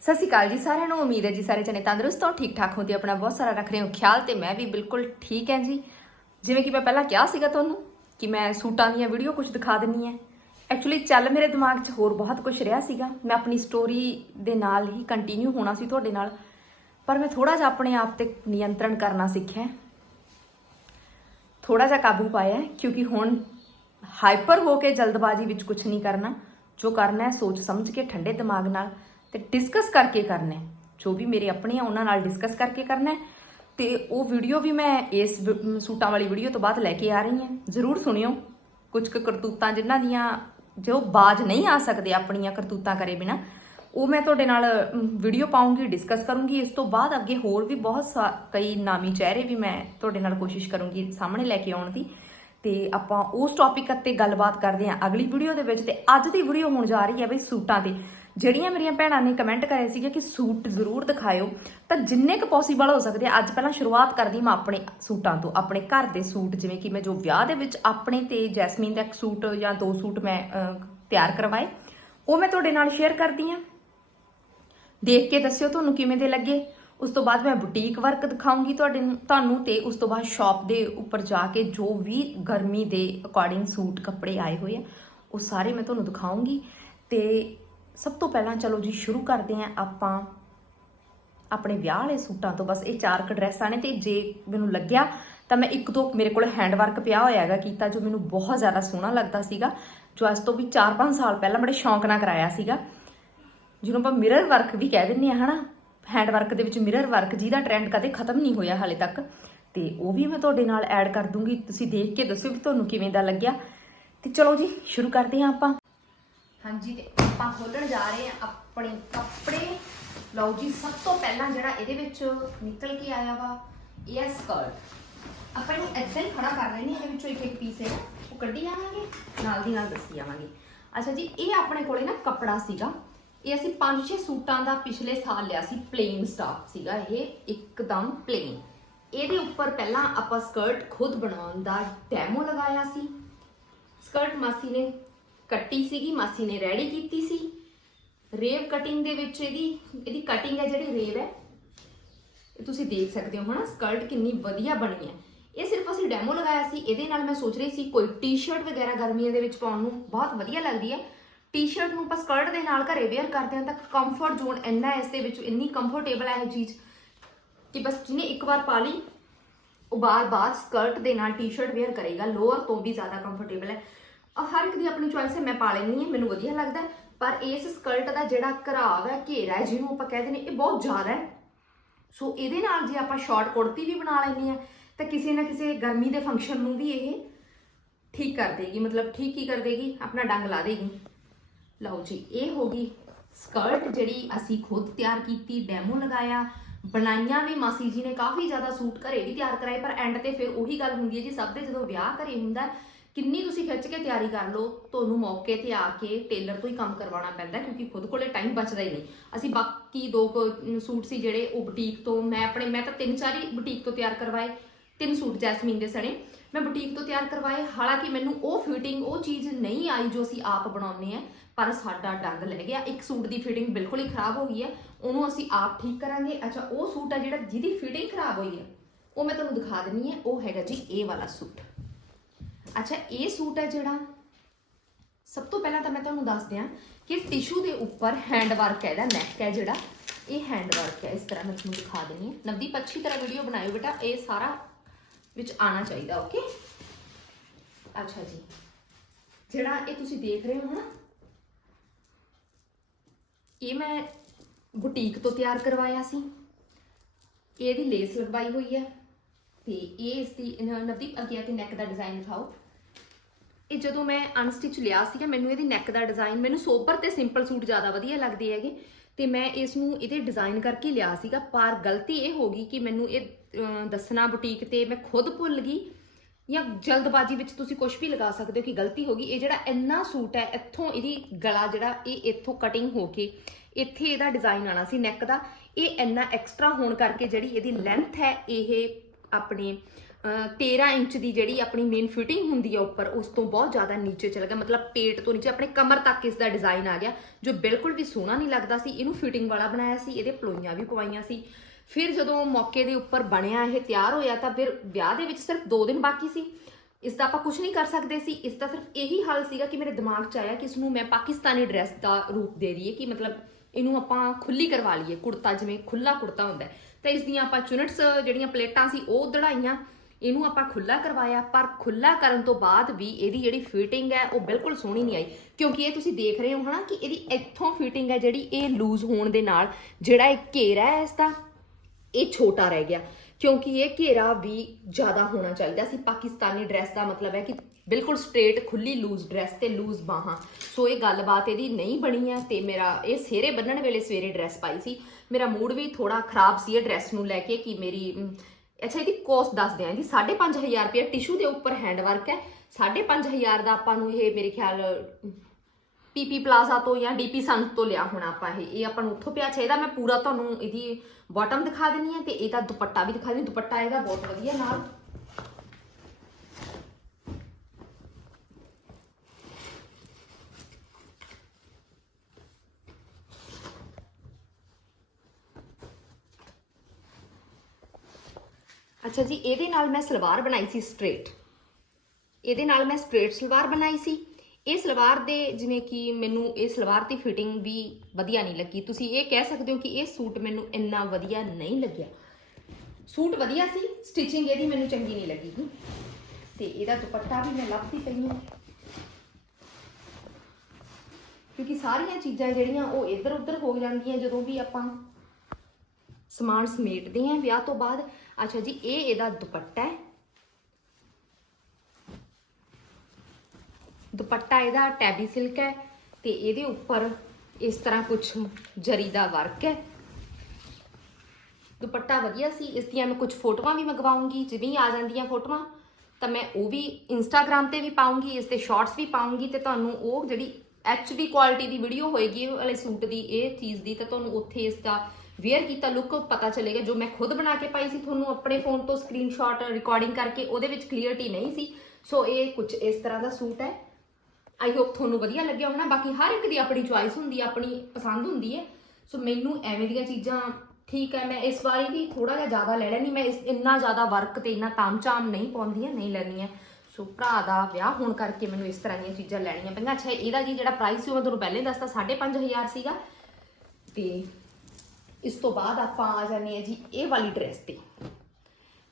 ਸਤਿ ਸ਼੍ਰੀ ਅਕਾਲ ਜੀ, ਸਾਰਿਆਂ ਨੂੰ ਉਮੀਦ ਹੈ ਜੀ ਸਾਰੇ ਜਣੇ ਤੰਦਰੁਸਤ ਹੋ, ਠੀਕ ਠਾਕ ਹੋ ਤੇ ਆਪਣਾ ਬਹੁਤ ਸਾਰਾ ਰੱਖ ਰਹੇ ਹੋ ਖਿਆਲ ਤੇ ਮੈਂ ਵੀ ਬਿਲਕੁਲ ਠੀਕ ਹਾਂ ਜੀ। ਜਿਵੇਂ ਕਿ ਮੈਂ ਪਹਿਲਾਂ ਕਿਹਾ ਸੀਗਾ ਤੁਹਾਨੂੰ ਕਿ ਮੈਂ ਸੂਟਾਂ ਦੀਆਂ ਵੀਡੀਓ ਕੁਝ ਦਿਖਾ ਦਿੰਨੀ ਹੈ। ਐਕਚੁਅਲੀ ਚੱਲ ਮੇਰੇ ਦਿਮਾਗ 'ਚ ਹੋਰ ਬਹੁਤ ਕੁਝ ਰਿਹਾ ਸੀਗਾ। ਮੈਂ ਆਪਣੀ ਸਟੋਰੀ ਦੇ ਨਾਲ ਹੀ ਕੰਟੀਨਿਊ ਹੋਣਾ ਸੀ ਤੁਹਾਡੇ ਨਾਲ, ਪਰ ਮੈਂ ਥੋੜਾ ਜਿਹਾ ਆਪਣੇ ਆਪ ਤੇ ਨਿਯੰਤਰਣ ਕਰਨਾ ਸਿੱਖਿਆ। ਹੈ। ਥੋੜਾ ਜਿਹਾ ਕਾਬੂ ਪਾਇਆ ਕਿਉਂਕਿ ਹੁਣ ਹਾਈਪਰ ਹੋ ਕੇ ਜਲਦਬਾਜ਼ੀ ਵਿੱਚ ਕੁਝ ਨਹੀਂ ਕਰਨਾ। ਜੋ ਕਰਨਾ ਹੈ ਸੋਚ ਸਮਝ ਕੇ ਠੰਡੇ ਦਿਮਾਗ ਨਾਲ ਤੇ ਡਿਸਕਸ ਕਰਕੇ ਕਰਨਾ ਹੈ। ਜੋ ਵੀ ਮੇਰੇ ਆਪਣੇ ਆ ਉਹਨਾਂ ਨਾਲ ਡਿਸਕਸ ਕਰਕੇ ਕਰਨਾ ਹੈ ਤੇ ਉਹ ਵੀਡੀਓ ਵੀ ਮੈਂ ਇਸ ਸੂਟਾਂ ਵਾਲੀ ਵੀਡੀਓ ਤੋਂ ਬਾਅਦ ਲੈ ਕੇ ਆ ਰਹੀ ਹਾਂ। ਜ਼ਰੂਰ ਸੁਣਿਓ। ਕੁਝ ਕੁ ਕਰਤੂਤਾਂ ਜਿਨ੍ਹਾਂ ਦੀਆਂ ਜੋ ਬਾਜ ਨਹੀਂ ਆ ਸਕਦੇ ਆਪਣੀਆਂ ਕਰਤੂਤਾਂ ਕਰੇ ਬਿਨਾ, ਉਹ ਮੈਂ ਤੁਹਾਡੇ ਨਾਲ ਵੀਡੀਓ ਪਾਉਂਗੀ ਡਿਸਕਸ ਕਰੂੰਗੀ। ਇਸ ਤੋਂ ਬਾਅਦ ਅੱਗੇ ਹੋਰ ਵੀ ਬਹੁਤ ਸਾ- ਕਈ ਨਾਮੀ ਚਿਹਰੇ ਵੀ ਮੈਂ ਤੁਹਾਡੇ ਨਾਲ ਕੋਸ਼ਿਸ਼ ਕਰੂੰਗੀ ਸਾਹਮਣੇ ਲੈ ਕੇ ਆਉਣ ਦੀ। ਤੇ ਆਪਾਂ ਉਸ ਟੌਪਿਕ ਉੱਤੇ ਗੱਲਬਾਤ ਕਰਦੇ ਹਾਂ ਅਗਲੀ ਵੀਡੀਓ ਦੇ ਵਿੱਚ। ਤੇ ਅੱਜ ਦੀ ਵੀਡੀਓ ਹੋਣ ਜਾ ਰਹੀ ਹੈ ਬਈ ਸੂਟਾਂ ਤੇ ਜਿਹੜੀਆਂ ਮੇਰੀਆਂ ਭੈਣਾਂ ਨੇ ਕਮੈਂਟ ਕਰੇ ਸੀਗੇ ਕਿ ਸੂਟ ਜ਼ਰੂਰ ਦਿਖਾਇਓ, ਤਾਂ ਜਿੰਨੇ ਕੁ ਪੋਸੀਬਲ ਹੋ ਸਕਦੇ ਅੱਜ ਪਹਿਲਾਂ ਸ਼ੁਰੂਆਤ ਕਰਦੀ ਮੈਂ ਆਪਣੇ ਸੂਟਾਂ ਤੋਂ, ਆਪਣੇ ਘਰ ਦੇ ਸੂਟ, ਜਿਵੇਂ ਕਿ ਮੈਂ ਜੋ ਵਿਆਹ ਦੇ ਵਿੱਚ ਆਪਣੇ ਤੇ ਜੈਸਮੀਨ ਦਾ ਇੱਕ ਸੂਟ ਜਾਂ ਦੋ ਸੂਟ ਮੈਂ ਤਿਆਰ ਕਰਵਾਏ, ਉਹ ਮੈਂ ਤੁਹਾਡੇ ਨਾਲ ਸ਼ੇਅਰ ਕਰਦੀ ਹਾਂ। ਦੇਖ ਕੇ ਦੱਸਿਓ ਤੁਹਾਨੂੰ ਕਿਵੇਂ ਦੇ ਲੱਗੇ। ਉਸ ਤੋਂ ਬਾਅਦ ਮੈਂ ਬੁਟੀਕ ਵਰਕ ਦਿਖਾਉਂਗੀ ਤੁਹਾਡੇ ਤੁਹਾਨੂੰ ਤੇ ਉਸ ਤੋਂ ਬਾਅਦ ਸ਼ਾਪ ਦੇ ਉੱਪਰ ਜਾ ਕੇ ਜੋ ਵੀ ਗਰਮੀ ਦੇ ਅਕੋਰਡਿੰਗ ਸੂਟ ਕੱਪੜੇ ਆਏ ਹੋਏ ਆ, ਉਹ ਸਾਰੇ ਮੈਂ ਤੁਹਾਨੂੰ ਦਿਖਾਉਂਗੀ। ਤੇ ਸਭ ਤੋਂ ਪਹਿਲਾਂ ਚਲੋ ਜੀ, ਸ਼ੁਰੂ ਕਰਦੇ ਹਾਂ ਆਪਾਂ ਆਪਣੇ ਵਿਆਹ ਵਾਲੇ ਸੂਟਾਂ ਤੋਂ। ਬਸ ਇਹ ਚਾਰ ਕ ਡਰੈਸਾਂ ਨੇ ਤੇ ਜੇ ਮੈਨੂੰ ਲੱਗਿਆ ਤਾਂ ਮੈਂ ਇੱਕ ਤੋਂ ਮੇਰੇ ਕੋਲ ਹੈਂਡ ਵਰਕ ਪਿਆ ਹੋਇਆ ਹੈਗਾ ਕੀਤਾ, ਜੋ ਮੈਨੂੰ ਬਹੁਤ ਜ਼ਿਆਦਾ ਸੋਹਣਾ ਲੱਗਦਾ ਸੀਗਾ, ਜੋ ਅੱਜ ਤੋਂ ਵੀ 4-5 ਸਾਲ ਪਹਿਲਾਂ ਬੜੇ ਸ਼ੌਂਕ ਨਾਲ ਕਰਾਇਆ ਸੀਗਾ। ਜਿਹਨੂੰ ਆਪਾਂ ਮਿਰਰ ਵਰਕ ਵੀ ਕਹਿ ਦਿੰਦੇ ਆ ਹਨਾ? ਹੈਂਡ ਵਰਕ ਦੇ ਵਿੱਚ ਮਿਰਰ ਵਰਕ ਜਿਹਦਾ ਟ੍ਰੈਂਡ ਕਦੇ ਖਤਮ ਨਹੀਂ ਹੋਇਆ ਹਾਲੇ ਤੱਕ। ਤੇ ਉਹ ਵੀ ਮੈਂ ਤੁਹਾਡੇ ਨਾਲ ਐਡ ਕਰ ਦੂੰਗੀ। ਤੁਸੀਂ ਦੇਖ ਕੇ ਦੱਸਿਓ ਵੀ ਤੁਹਾਨੂੰ ਕਿਵੇਂ ਦਾ ਲੱਗਿਆ। ਤੇ ਚਲੋ ਜੀ, ਸ਼ੁਰੂ ਕਰਦੇ ਹਾਂ ਆਪਾਂ। ਹਾਂਜੀ, ਤੇ ਆਪਾਂ ਖੋਲਣ ਜਾ ਰਹੇ ਹਾਂ ਆਪਣੇ ਕੱਪੜੇ। ਲਓ ਜੀ, ਸਭ ਤੋਂ ਪਹਿਲਾਂ ਜਿਹੜਾ ਇਹਦੇ ਵਿੱਚ ਨਿਕਲ ਕੇ ਆਇਆ ਵਾ, ਇਹ ਹੈ ਸਕਰਟ ਆਪਾਂ ਨੂੰ ਇੱਦਾਂ ਹੀ ਖੜਾ ਕਰ ਲੈਣੀ ਇਹਦੇ ਵਿੱਚੋਂ ਇੱਕ ਇੱਕ ਪੀਸ ਹੈ ਉਹ ਕੱਢੀ ਜਾਵਾਂਗੇ ਨਾਲ ਦੀ ਨਾਲ ਦੱਸੀ ਜਾਵਾਂਗੇ ਅੱਛਾ ਜੀ, ਇਹ ਆਪਣੇ ਕੋਲੇ ਨਾ ਕੱਪੜਾ ਸੀਗਾ। ਇਹ ਅਸੀਂ 5-6 ਸੂਟਾਂ ਦਾ ਪਿਛਲੇ ਸਾਲ ਲਿਆ ਸੀ ਪਲੇਨ ਸਟਾਫ ਸੀਗਾ ਇਹ, ਇੱਕਦਮ ਪਲੇਨ ਇਹਦੇ ਉੱਪਰ ਪਹਿਲਾਂ ਆਪਾਂ ਸਕਰਟ ਖੁਦ ਬਣਾਉਣ ਦਾ ਡੈਮੋ ਲਗਾਇਆ ਸੀ। ਸਕਰਟ ਮਾਸੀ ਨੇ ਕੱਟੀ ਸੀਗੀ, ਮਾਸੀ ਨੇ ਰੈਡੀ ਕੀਤੀ ਸੀ। ਰੇਵ ਕਟਿੰਗ ਦੇ ਵਿੱਚ ਇਹਦੀ ਇਹਦੀ ਕਟਿੰਗ ਹੈ ਜਿਹੜੀ ਰੇਵ ਹੈ। ਇਹ ਤੁਸੀਂ ਦੇਖ ਸਕਦੇ ਹੋ ਹਨਾ ਸਕਰਟ ਕਿੰਨੀ ਵਧੀਆ ਬਣੀ ਹੈ। ਇਹ ਸਿਰਫ ਅਸੀਂ ਡੈਮੋ ਲਗਾਇਆ ਸੀ, ਇਹਦੇ ਨਾਲ ਮੈਂ ਸੋਚ ਰਹੀ ਸੀ ਕੋਈ ਟੀ-ਸ਼ਰਟ ਵਗੈਰਾ ਗਰਮੀਆਂ ਦੇ ਵਿੱਚ ਪਾਉਣ ਨੂੰ ਬਹੁਤ ਵਧੀਆ ਲੱਗਦੀ ਹੈ। ਟੀ-ਸ਼ਰਟ ਨੂੰ ਆਪਾਂ ਸਕਰਟ ਦੇ ਨਾਲ ਘਰੇ ਵੇਅਰ ਕਰਦੇ ਹਾਂ ਤਾਂ ਕੰਫਰਟ ਜ਼ੋਨ ਇੰਨਾ ਹੈ ਇਸ ਦੇ ਵਿੱਚ, ਇੰਨੀ ਕੰਫਰਟੇਬਲ ਹੈ ਇਹ ਚੀਜ਼ ਕਿ ਬਸ ਜਿਹਨੇ ਇੱਕ ਵਾਰ ਪਾ ਲਈ, ਉਹ ਬਾਰ-ਬਾਰ ਸਕਰਟ ਦੇ ਨਾਲ ਟੀ-ਸ਼ਰਟ ਵੇਅਰ ਕਰੇਗਾ। ਲੋਅਰ ਤੋਂ ਵੀ ਜ਼ਿਆਦਾ ਕੰਫਰਟੇਬਲ ਹੈ। ਅਹ ਹਰ ਇੱਕ ਦੀ ਆਪਣੀ ਚੋਇਸ ਹੈ ਮੈਂ ਪਾ ਲੈਂਦੀ ਹਾਂ ਮੈਨੂੰ ਵਧੀਆ ਲੱਗਦਾ ਹੈ। ਪਰ ਇਸ ਸਕਰਟ ਦਾ ਜਿਹੜਾ ਘਰਾਵ ਹੈ ਘੇਰਾ ਹੈ ਜਿਹਨੂੰ ਆਪਾਂ ਕਹਿੰਦੇ ਨੇ ਇਹ ਬਹੁਤ ਜ਼ਿਆਦਾ ਹੈ। ਸੋ ਇਹਦੇ ਨਾਲ ਜੇ ਆਪਾਂ ਸ਼ਾਰਟ ਕੁੜਤੀ ਵੀ ਬਣਾ ਲੈਂਦੇ ਆ ਤਾਂ ਕਿਸੇ ਨਾ ਕਿਸੇ ਗਰਮੀ ਦੇ ਫੰਕਸ਼ਨ ਨੂੰ ਵੀ ਇਹ ਠੀਕ ਕਰ ਦੇਗੀ ਮਤਲਬ ਠੀਕ ਹੀ ਕਰ ਦੇਗੀ ਆਪਣਾ ਡੰਗ ਲਾ ਦੇਗੀ। ਲਓ ਜੀ ਇਹ ਹੋ ਗਈ ਸਕਰਟ ਜਿਹੜੀ ਅਸੀਂ ਖੁਦ ਤਿਆਰ ਕੀਤੀ ਡੈਮੋ ਲਗਾਇਆ। ਬਣਾਈਆਂ ਵੀ ਮਾਸੀ ਜੀ ਨੇ ਕਾਫੀ ਜ਼ਿਆਦਾ ਸੂਟ ਘਰੇ ਵੀ ਤਿਆਰ ਕਰਾਏ ਪਰ ਐਂਡ ਤੇ ਫਿਰ ਉਹੀ ਗੱਲ ਹੁੰਦੀ ਹੈ ਜੀ ਸਭ ਦੇ ਜਦੋਂ ਵਿਆਹ ਘਰੇ ਹੁੰਦਾ ਹੈ, ਕਿੰਨੀ ਤੁਸੀਂ ਖਿੱਚ ਕੇ ਤਿਆਰੀ ਕਰ ਲਓ ਤੁਹਾਨੂੰ ਮੌਕੇ ਤੇ ਆ ਕੇ ਟੇਲਰ ਤੋਂ ਹੀ ਕੰਮ ਕਰਵਾਉਣਾ ਪੈਂਦਾ ਕਿਉਂਕਿ ਖੁਦ ਕੋਲੇ ਟਾਈਮ ਬਚਦਾ ਹੀ ਨਹੀਂ। ਅਸੀਂ ਬਾਕੀ ਦੋ ਕੁ, ਸੂਟ ਸੀ ਜਿਹੜੇ ਉਹ ਬੁਟੀਕ ਤੋਂ ਮੈਂ ਆਪਣੇ ਮੈਂ ਤਾਂ ਤਿੰਨ ਚਾਰ ਹੀ ਬੁਟੀਕ ਤੋਂ ਤਿਆਰ ਕਰਵਾਏ ਤਿੰਨ ਸੂਟ ਜੈਸਮੀਨ ਦੇ ਸਣੇ। ਮੈਂ ਬੁਟੀਕ ਤੋਂ ਤਿਆਰ ਕਰਵਾਏ ਹਾਲਾਂਕਿ ਮੈਨੂੰ ਉਹ ਫਿਟਿੰਗ ਉਹ ਚੀਜ਼ ਨਹੀਂ ਆਈ ਜੋ ਅਸੀਂ ਆਪ ਬਣਾਉਂਦੇ ਆ ਪਰ ਸਾਡਾ ਡੰਗ ਲੈ ਗਿਆ। ਇੱਕ ਸੂਟ ਦੀ ਫਿਟਿੰਗ ਬਿਲਕੁਲ ਹੀ ਖਰਾਬ ਹੋ ਗਈ ਹੈ ਉਹਨੂੰ ਅਸੀਂ ਆਪ ਠੀਕ ਕਰਾਂਗੇ। ਅੱਛਾ ਉਹ ਸੂਟ ਆ ਜਿਹੜਾ ਜਿਹਦੀ ਫਿਟਿੰਗ ਖਰਾਬ ਹੋਈ ਹੈ ਉਹ ਮੈਂ ਤੁਹਾਨੂੰ ਦਿਖਾ ਦਿੰਨੀ ਹੈ ਉਹ ਹੈਗਾ ਜੀ ਇਹ ਵਾਲਾ ਸੂਟ। ਅੱਛਾ, ਇਹ ਸੂਟ ਹੈ ਜਿਹੜਾ ਸਭ ਤੋਂ ਪਹਿਲਾਂ ਤਾਂ ਮੈਂ ਤੁਹਾਨੂੰ ਦੱਸ ਦਿਆਂ ਕਿ ਟਿਸ਼ੂ ਦੇ ਉੱਪਰ ਹੈਂਡ ਵਰਕ ਹੈ ਇਹਦਾ ਨੈਕ ਹੈ ਜਿਹੜਾ। ਇਹ ਹੈਂਡ ਵਰਕ ਹੈ, ਇਸ ਤਰ੍ਹਾਂ ਮੈਂ ਤੁਹਾਨੂੰ ਦਿਖਾ ਦਿੰਨੀ ਹਾਂ। ਨਵਦੀਪ, ਅੱਛੀ ਤਰ੍ਹਾਂ ਵੀਡੀਓ ਬਣਾਇਓ ਬੇਟਾ, ਇਹ ਸਾਰਾ ਵਿੱਚ ਆਣਾ ਚਾਹੀਦਾ ਓਕੇ ਅੱਛਾ ਜੀ। ਜਿਹੜਾ ਇਹ ਤੁਸੀਂ ਦੇਖ ਰਹੇ ਹੋ ਨਾ, ਇਹ ਮੈਂ ਬੁਟੀਕ ਤੋਂ ਤਿਆਰ ਕਰਵਾਇਆ ਸੀ। ਇਹਦੀ ਲੇਸ ਲਗਵਾਈ ਹੋਈ ਹੈ। ਤੇ ਇਹ ਇਸ ਦੀ, ਨਵਦੀਪ, ਅੱਗੇ ਆ ਕੇ ਨੈਕ ਦਾ ਡਿਜ਼ਾਈਨ ਦਿਖਾਓ। ਇਹ ਜਦੋਂ ਮੈਂ ਅਨਸਟਿਚ ਲਿਆ ਸੀਗਾ, ਮੈਨੂੰ ਇਹਦੀ ਨੈਕ ਦਾ ਡਿਜ਼ਾਈਨ ਮੈਨੂੰ ਸੋਬਰ ਤੇ ਸਿੰਪਲ ਸੂਟ ਜ਼ਿਆਦਾ ਵਧੀਆ ਲੱਗਦੇ ਹੈਗੇ। ਤੇ ਮੈਂ ਇਸ ਨੂੰ ਇਹਦੇ ਡਿਜ਼ਾਈਨ ਕਰਕੇ ਲਿਆ ਸੀਗਾ। ਪਰ ਗਲਤੀ ਇਹ ਹੋ ਗਈ ਕਿ ਮੈਨੂੰ ਇਹ ਦੱਸਣਾ ਬੁਟੀਕ ਤੇ ਮੈਂ ਖੁਦ ਭੁੱਲ ਗਈ। ਜਾਂ ਜਲਦਬਾਜ਼ੀ ਵਿੱਚ ਤੁਸੀਂ ਕੁਝ ਵੀ ਲਗਾ ਸਕਦੇ ਹੋ ਕਿ ਗਲਤੀ ਹੋ ਗਈ। ਇਹ ਜਿਹੜਾ ਇੰਨਾ ਸੂਟ ਹੈ, ਇੱਥੋਂ ਇਹਦੀ ਗਲਾ ਜਿਹੜਾ, ਇਹ ਇੱਥੋਂ ਕਟਿੰਗ ਹੋ ਕੇ ਇੱਥੇ ਇਹਦਾ ਡਿਜ਼ਾਈਨ ਆਣਾ ਸੀ ਨੈਕ ਦਾ। ਇਹ ਇੰਨਾ ਐਕਸਟਰਾ ਹੋਣ ਕਰਕੇ ਜਿਹੜੀ ਇਹਦੀ ਲੈਂਥ ਹੈ, ਇਹ ਆਪਣੇ 13 ਇੰਚ ਦੀ ਜਿਹੜੀ ਆਪਣੀ ਮੇਨ ਫਿਟਿੰਗ ਹੁੰਦੀ ਆ ਉੱਪਰ, ਉਸ ਤੋਂ ਬਹੁਤ ਜ਼ਿਆਦਾ ਨੀਚੇ ਚਲਾ ਗਿਆ। ਮਤਲਬ ਪੇਟ ਤੋਂ ਨੀਚੇ, ਆਪਣੇ ਕਮਰ ਤੱਕ ਇਸ ਦਾ ਡਿਜ਼ਾਈਨ ਆ ਗਿਆ, ਜੋ ਬਿਲਕੁਲ ਵੀ ਸੋਹਣਾ ਨਹੀਂ ਲੱਗਦਾ ਸੀ। ਇਹਨੂੰ ਫਿਟਿੰਗ ਵਾਲਾ ਬਣਾਇਆ ਸੀ, ਇਹਦੇ ਪਲੋਈਆਂ ਵੀ ਪਵਾਈਆਂ ਸੀ। ਫਿਰ ਜਦੋਂ ਮੌਕੇ ਦੇ ਉੱਪਰ ਬਣਿਆ, ਇਹ ਤਿਆਰ ਹੋਇਆ, ਤਾਂ ਫਿਰ ਵਿਆਹ ਦੇ ਵਿੱਚ ਸਿਰਫ 2 ਦਿਨ ਬਾਕੀ ਸੀ। ਇਸ ਦਾ ਆਪਾਂ ਕੁਝ ਨਹੀਂ ਕਰ ਸਕਦੇ ਸੀ। ਇਸ ਦਾ ਸਿਰਫ ਇਹੀ ਹੱਲ ਸੀਗਾ ਕਿ ਮੇਰੇ ਦਿਮਾਗ 'ਚ ਆਇਆ ਕਿ ਇਸ ਨੂੰ ਮੈਂ ਪਾਕਿਸਤਾਨੀ ਡਰੈਸ ਦਾ ਰੂਪ ਦੇ ਦਈਏ, ਕਿ ਮਤਲਬ ਇਹਨੂੰ ਆਪਾਂ ਖੁੱਲੀ ਕਰਵਾ ਲਈਏ। ਕੁੜਤਾ ਜਿਵੇਂ ਖੁੱਲਾ ਕੁੜਤਾ ਹੁੰਦਾ ਤਾਂ ਇਸ ਦੀਆਂ ਆਪਾਂ ਚੁਨਟਸ, ਜਿਹੜੀਆਂ ਪਲੇਟਾਂ ਸੀ, ਉਹ ਦੜਾਈਆਂ। ਇਹਨੂੰ ਆਪਾਂ ਖੁੱਲਾ ਕਰਵਾਇਆ, ਪਰ ਖੁੱਲਾ ਕਰਨ ਤੋਂ ਬਾਅਦ ਵੀ ਇਹਦੀ ਜਿਹੜੀ ਫਿਟਿੰਗ ਹੈ ਉਹ ਬਿਲਕੁਲ ਸੋਹਣੀ ਨਹੀਂ ਆਈ। ਕਿਉਂਕਿ ਇਹ ਤੁਸੀਂ ਦੇਖ ਰਹੇ ਹੋ ਹਨਾ ਕਿ ਇਹਦੀ ਇੱਥੋਂ ਫਿਟਿੰਗ ਹੈ ਜਿਹੜੀ ਇਹ ਲੂਜ਼ ਹੋਣ ਦੇ ਨਾਲ, ਜਿਹੜਾ ਇਹ ਘੇਰਾ ਹੈ ਇਸ ਦਾ, ਇਹ ਛੋਟਾ ਰਹਿ ਗਿਆ। ਕਿਉਂਕਿ ਇਹ ਘੇਰਾ ਵੀ ਜ਼ਿਆਦਾ ਹੋਣਾ ਚਾਹੀਦਾ ਸੀ। ਪਾਕਿਸਤਾਨੀ ਡਰੈਸ ਦਾ ਮਤਲਬ ਹੈ ਕਿ ਬਿਲਕੁਲ ਸਟ੍ਰੇਟ ਖੁੱਲੀ ਲੂਜ਼ ਡਰੈਸ ਤੇ ਲੂਜ਼ ਬਾਹਾਂ। ਸੋ ਇਹ ਗੱਲਬਾਤ ਇਹਦੀ ਨਹੀਂ ਬਣੀ ਹੈ ਤੇ ਮੇਰਾ, ਇਹ ਸਿਹਰੇ ਬੰਨਣ ਵੇਲੇ ਸਵੇਰੇ ਡਰੈਸ ਪਾਈ ਸੀ। ਮੇਰਾ ਮੂਡ ਵੀ ਥੋੜਾ ਖਰਾਬ ਸੀ ਇਹ ਡਰੈਸ ਨੂੰ ਲੈ ਕੇ ਕਿ ਮੇਰੀ ਅੱਛਾ, ਇਹਦੀ ਕੋਸਟ ਦੱਸਦੇ ਆਂ ਇਹਦੀ 5500 ਰੁਪਏ ਟਿਸ਼ੂ ਦੇ ਉੱਪਰ ਹੈਂਡ ਵਰਕ ਹੈ 5500 ਦਾ ਆਪਾਂ ਨੂੰ ਇਹ ਮੇਰੇ ਖਿਆਲ ਪੀਪੀ ਪਲਾਜ਼ਾ ਤੋਂ ਜਾਂ ਡੀਪੀ ਸੰਤ ਤੋਂ ਲਿਆ ਹੋਣਾ ਆਪਾਂ ਇਹ। ਇਹ ਆਪਾਂ ਨੂੰ ਉੱਥੋਂ ਪਿਆ ਚਾਹੀਦਾ। ਮੈਂ ਪੂਰਾ ਤੁਹਾਨੂੰ ਇਹਦੀ ਬਾਟਮ ਦਿਖਾ ਦਿੰਨੀ ਆ ਤੇ ਇਹਦਾ ਦੁਪੱਟਾ ਵੀ ਦਿਖਾ ਦਿੰਨੀ ਦੁਪੱਟਾ ਇਹਦਾ ਬਹੁਤ ਵਧੀਆ ਨਾਲ। ਅੱਛਾ ਜੀ, ਇਹਦੇ ਨਾਲ ਮੈਂ ਸਲਵਾਰ ਬਣਾਈ ਸੀ ਸਟ੍ਰੇਟ ਇਹਦੇ ਨਾਲ ਮੈਂ ਸਟ੍ਰੇਟ ਸਲਵਾਰ ਬਣਾਈ ਸੀ। ਇਹ ਸਲਵਾਰ ਦੇ ਜਿਵੇਂ ਕਿ ਮੈਨੂੰ ਇਹ ਸਲਵਾਰ ਦੀ ਫਿਟਿੰਗ ਵੀ ਵਧੀਆ ਨਹੀਂ ਲੱਗੀ। ਤੁਸੀਂ ਇਹ ਕਹਿ ਸਕਦੇ ਹੋ ਕਿ ਇਹ ਸੂਟ ਮੈਨੂੰ ਇੰਨਾ ਵਧੀਆ ਨਹੀਂ ਲੱਗਿਆ। ਸੂਟ ਵਧੀਆ ਸੀ ਸਟਿਚਿੰਗ ਇਹਦੀ ਮੈਨੂੰ ਚੰਗੀ ਨਹੀਂ ਲੱਗੀ ਹੂੰ। ਤੇ ਇਹਦਾ ਦੁਪੱਟਾ ਵੀ ਮੈਂ ਲੱਭਦੀ ਪਈ ਹਾਂ। ਕਿਉਂਕਿ ਸਾਰੀਆਂ ਚੀਜ਼ਾਂ ਜਿਹੜੀਆਂ ਉਹ ਇੱਧਰ ਉੱਧਰ ਹੋ ਜਾਂਦੀਆਂ ਜਦੋਂ ਵੀ ਆਪਾਂ ਸਮਾਨ ਸਮੇਟਦੇ ਆਂ ਵਿਆਹ ਤੋਂ ਬਾਅਦ। ਅੱਛਾ ਜੀ, ਇਹ ਇਹਦਾ ਦੁਪੱਟਾ ਹੈ। ਦੁਪੱਟਾ ਇਹਦਾ ਟੈਬੀ ਸਿਲਕ ਹੈ ਤੇ ਇਹਦੇ ਉੱਪਰ ਇਸ ਤਰ੍ਹਾਂ ਕੁਝ ਜਰੀ ਦਾ ਵਰਕ ਹੈ। ਦੁਪੱਟਾ ਵਧੀਆ ਸੀ, ਇਸ ਦੀਆਂ ਮੈਂ ਕੁਝ ਫੋਟੋਆਂ ਵੀ ਮੰਗਵਾਉਂਗੀ, ਜਿਵੇਂ ਹੀ ਆ ਜਾਂਦੀਆਂ ਫੋਟੋਆਂ, ਤਾਂ ਮੈਂ ਉਹ ਵੀ ਇੰਸਟਾਗ੍ਰam ਤੇ ਵੀ ਪਾਉਂਗੀ, ਇਸ ਤੇ ਸ਼ਾਰਟਸ ਵੀ ਪਾਉਂਗੀ ਤੇ ਤੁਹਾਨੂੰ ਉਹ ਜਿਹੜੀ ਐਚਡੀ ਕੁਆਲਿਟੀ ਦੀ ਵੀਡੀਓ ਹੋਏਗੀ ਵਾਲੇ ਸੂਟ ਦੀ, ਇਹ ਚੀਜ਼ ਦੀ, ਤਾਂ ਤੁਹਾਨੂੰ ਉੱਥੇ ਇਸ ਦਾ ਵੇਅਰ ਕੀਤਾ ਲੁੱਕ ਪਤਾ ਚੱਲੇਗਾ, ਜੋ ਮੈਂ ਖੁਦ ਬਣਾ ਕੇ ਪਾਈ ਸੀ, ਤੁਹਾਨੂੰ ਆਪਣੇ ਫੋਨ ਤੋਂ ਸਕਰੀਨਸ਼ਾਟ ਰਿਕਾਰਡਿੰਗ ਕਰਕੇ ਉਹਦੇ ਵਿੱਚ ਕਲੀਅਰਟੀ ਨਹੀਂ ਸੀ। ਸੋ ਇਹ ਕੁਝ ਇਸ ਤਰ੍ਹਾਂ ਦਾ ਸੂਟ ਹੈ। ਆਈ ਹੋਪ ਤੁਹਾਨੂੰ ਵਧੀਆ ਲੱਗਿਆ ਹੋਣਾ। ਬਾਕੀ ਹਰ ਇੱਕ ਦੀ ਆਪਣੀ ਚੁਆਇਸ ਹੁੰਦੀ ਹੈ, ਆਪਣੀ ਪਸੰਦ ਹੁੰਦੀ ਹੈ। ਸੋ ਮੈਨੂੰ ਐਵੇਂ ਦੀਆਂ ਚੀਜ਼ਾਂ ਠੀਕ ਹੈ, ਮੈਂ ਇਸ ਵਾਰੀ ਵੀ ਥੋੜਾ ਜਿਹਾ ਜ਼ਿਆਦਾ ਲੈ ਲੈਣੀ ਮੈਂ ਇਸ ਇੰਨਾ ਜ਼ਿਆਦਾ ਵਰਕ ਤੇ ਇੰਨਾ ਤਾਮਚਾਮ ਨਹੀਂ ਪਾਉਂਦੀ ਹੈ ਨਹੀਂ ਲੈਣੀ ਹੈ। ਸੋ ਭਰਾ ਦਾ ਵਿਆਹ ਹੋਣ ਕਰਕੇ ਮੈਨੂੰ ਇਸ ਤਰ੍ਹਾਂ ਦੀਆਂ ਚੀਜ਼ਾਂ ਲੈਣੀਆਂ ਪਈਆਂ ਅੱਛਾ, ਇਹਦਾ ਜੀ ਜਿਹੜਾ ਪ੍ਰਾਈਸ ਸੀ ਉਹ ਮੈਂ ਤੁਹਾਨੂੰ ਪਹਿਲੇ ਹੀ ਦੱਸਤਾ 5500 ਸੀਗਾ। ਤੇ ਇਸ ਤੋਂ ਬਾਅਦ ਆਪਾਂ ਆ ਜਾਂਦੇ ਹਾਂ ਜੀ ਇਹ ਵਾਲੀ ਡਰੈਸ ਤੇ।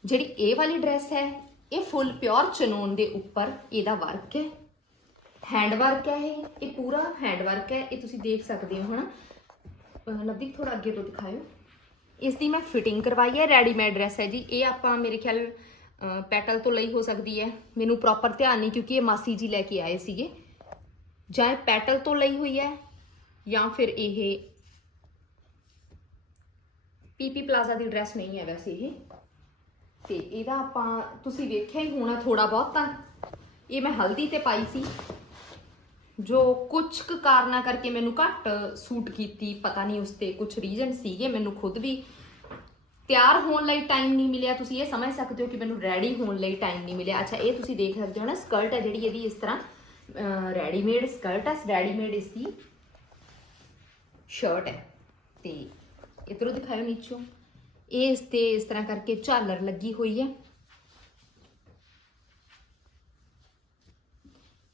ਜਿਹੜੀ ਇਹ ਵਾਲੀ ਡਰੈਸ ਹੈ, ਇਹ ਫੁੱਲ ਪਿਓਰ ਚਨੋਨ ਦੇ ਉੱਪਰ ਇਹਦਾ ਵਰਕ ਹੈ। ਹੈਂਡ ਵਰਕ ਹੈ ਇਹ ਇਹ ਪੂਰਾ ਹੈਂਡ ਵਰਕ ਹੈ। ਇਹ ਤੁਸੀਂ ਦੇਖ ਸਕਦੇ ਹੋ ਹਨਾ ਅਹ ਨਵਦੀਪ ਥੋੜਾ ਅੱਗੇ ਤੋਂ ਦਿਖਾਇਓ। ਇਸ ਦੀ ਮੈਂ ਫਿਟਿੰਗ ਕਰਵਾਈ ਹੈ ਰੈਡੀਮੇਡ ਡਰੈਸ ਹੈ ਜੀ। ਇਹ ਆਪਾਂ ਮੇਰੇ ਖਿਆਲ ਪੈਟਲ ਤੋਂ ਲਈ ਹੋ ਸਕਦੀ ਹੈ। ਮੈਨੂੰ ਪ੍ਰੋਪਰ ਧਿਆਨ ਨਹੀਂ ਕਿਉਂਕਿ ਇਹ ਮਾਸੀ ਜੀ ਲੈ ਕੇ ਆਏ ਸੀਗੇ। ਜਾਂ ਇਹ ਪੈਟਲ ਤੋਂ ਲਈ ਹੋਈ ਹੈ ਜਾਂ ਫਿਰ ਇਹ ਪੀਪੀ ਪਲਾਜ਼ਾ ਦੀ ਡਰੈਸ ਨਹੀਂ ਹੈ ਵੈਸੇ ਇਹ। ਤੇ ਇਹਦਾ ਆਪਾਂ, ਤੁਸੀਂ ਵੇਖਿਆ ਹੀ ਹੋਣਾ ਥੋੜਾ ਬਹੁਤ ਤਾਂ। ਇਹ ਮੈਂ ਹਲਦੀ ਤੇ ਪਾਈ ਸੀ। ਜੋ ਕੁਝ ਕੁ ਕਾਰਨਾਂ ਕਰਕੇ ਮੈਨੂੰ ਘੱਟ ਸੂਟ ਕੀਤੀ, ਪਤਾ ਨਹੀਂ ਉਸ ਤੇ ਕੁਝ ਰੀਜ਼ਨ ਸੀਗੇ ਮੈਨੂੰ ਖੁਦ ਵੀ। ਤਿਆਰ ਹੋਣ ਲਈ ਟਾਈਮ ਨਹੀਂ ਮਿਲਿਆ। ਤੁਸੀਂ ਇਹ ਸਮਝ ਸਕਦੇ ਹੋ ਕਿ ਮੈਨੂੰ ਰੈਡੀ ਹੋਣ ਲਈ ਟਾਈਮ ਨਹੀਂ ਮਿਲਿਆ। ਅੱਛਾ, ਇਹ ਤੁਸੀਂ ਦੇਖ ਸਕਦੇ ਹੋ ਨਾ ਸਕਰਟ ਹੈ ਜਿਹੜੀ ਇਹਦੀ ਇਸ ਤਰ੍ਹਾਂ। ਰੈਡੀਮੇਡ ਸਕਰਟ ਹੈ। ਰੈਡੀਮੇਡ ਇਸ ਦੀ ਸ਼ਰਟ ਹੈ। ਤੇ ਇਧਰੋਂ ਦਿਖਾਇਓ ਨੀਚੋਂ। ਇਹ ਇਸ ਤੇ ਇਸ ਤਰ੍ਹਾਂ ਕਰਕੇ ਝਾਲਰ ਲੱਗੀ ਹੋਈ ਹੈ।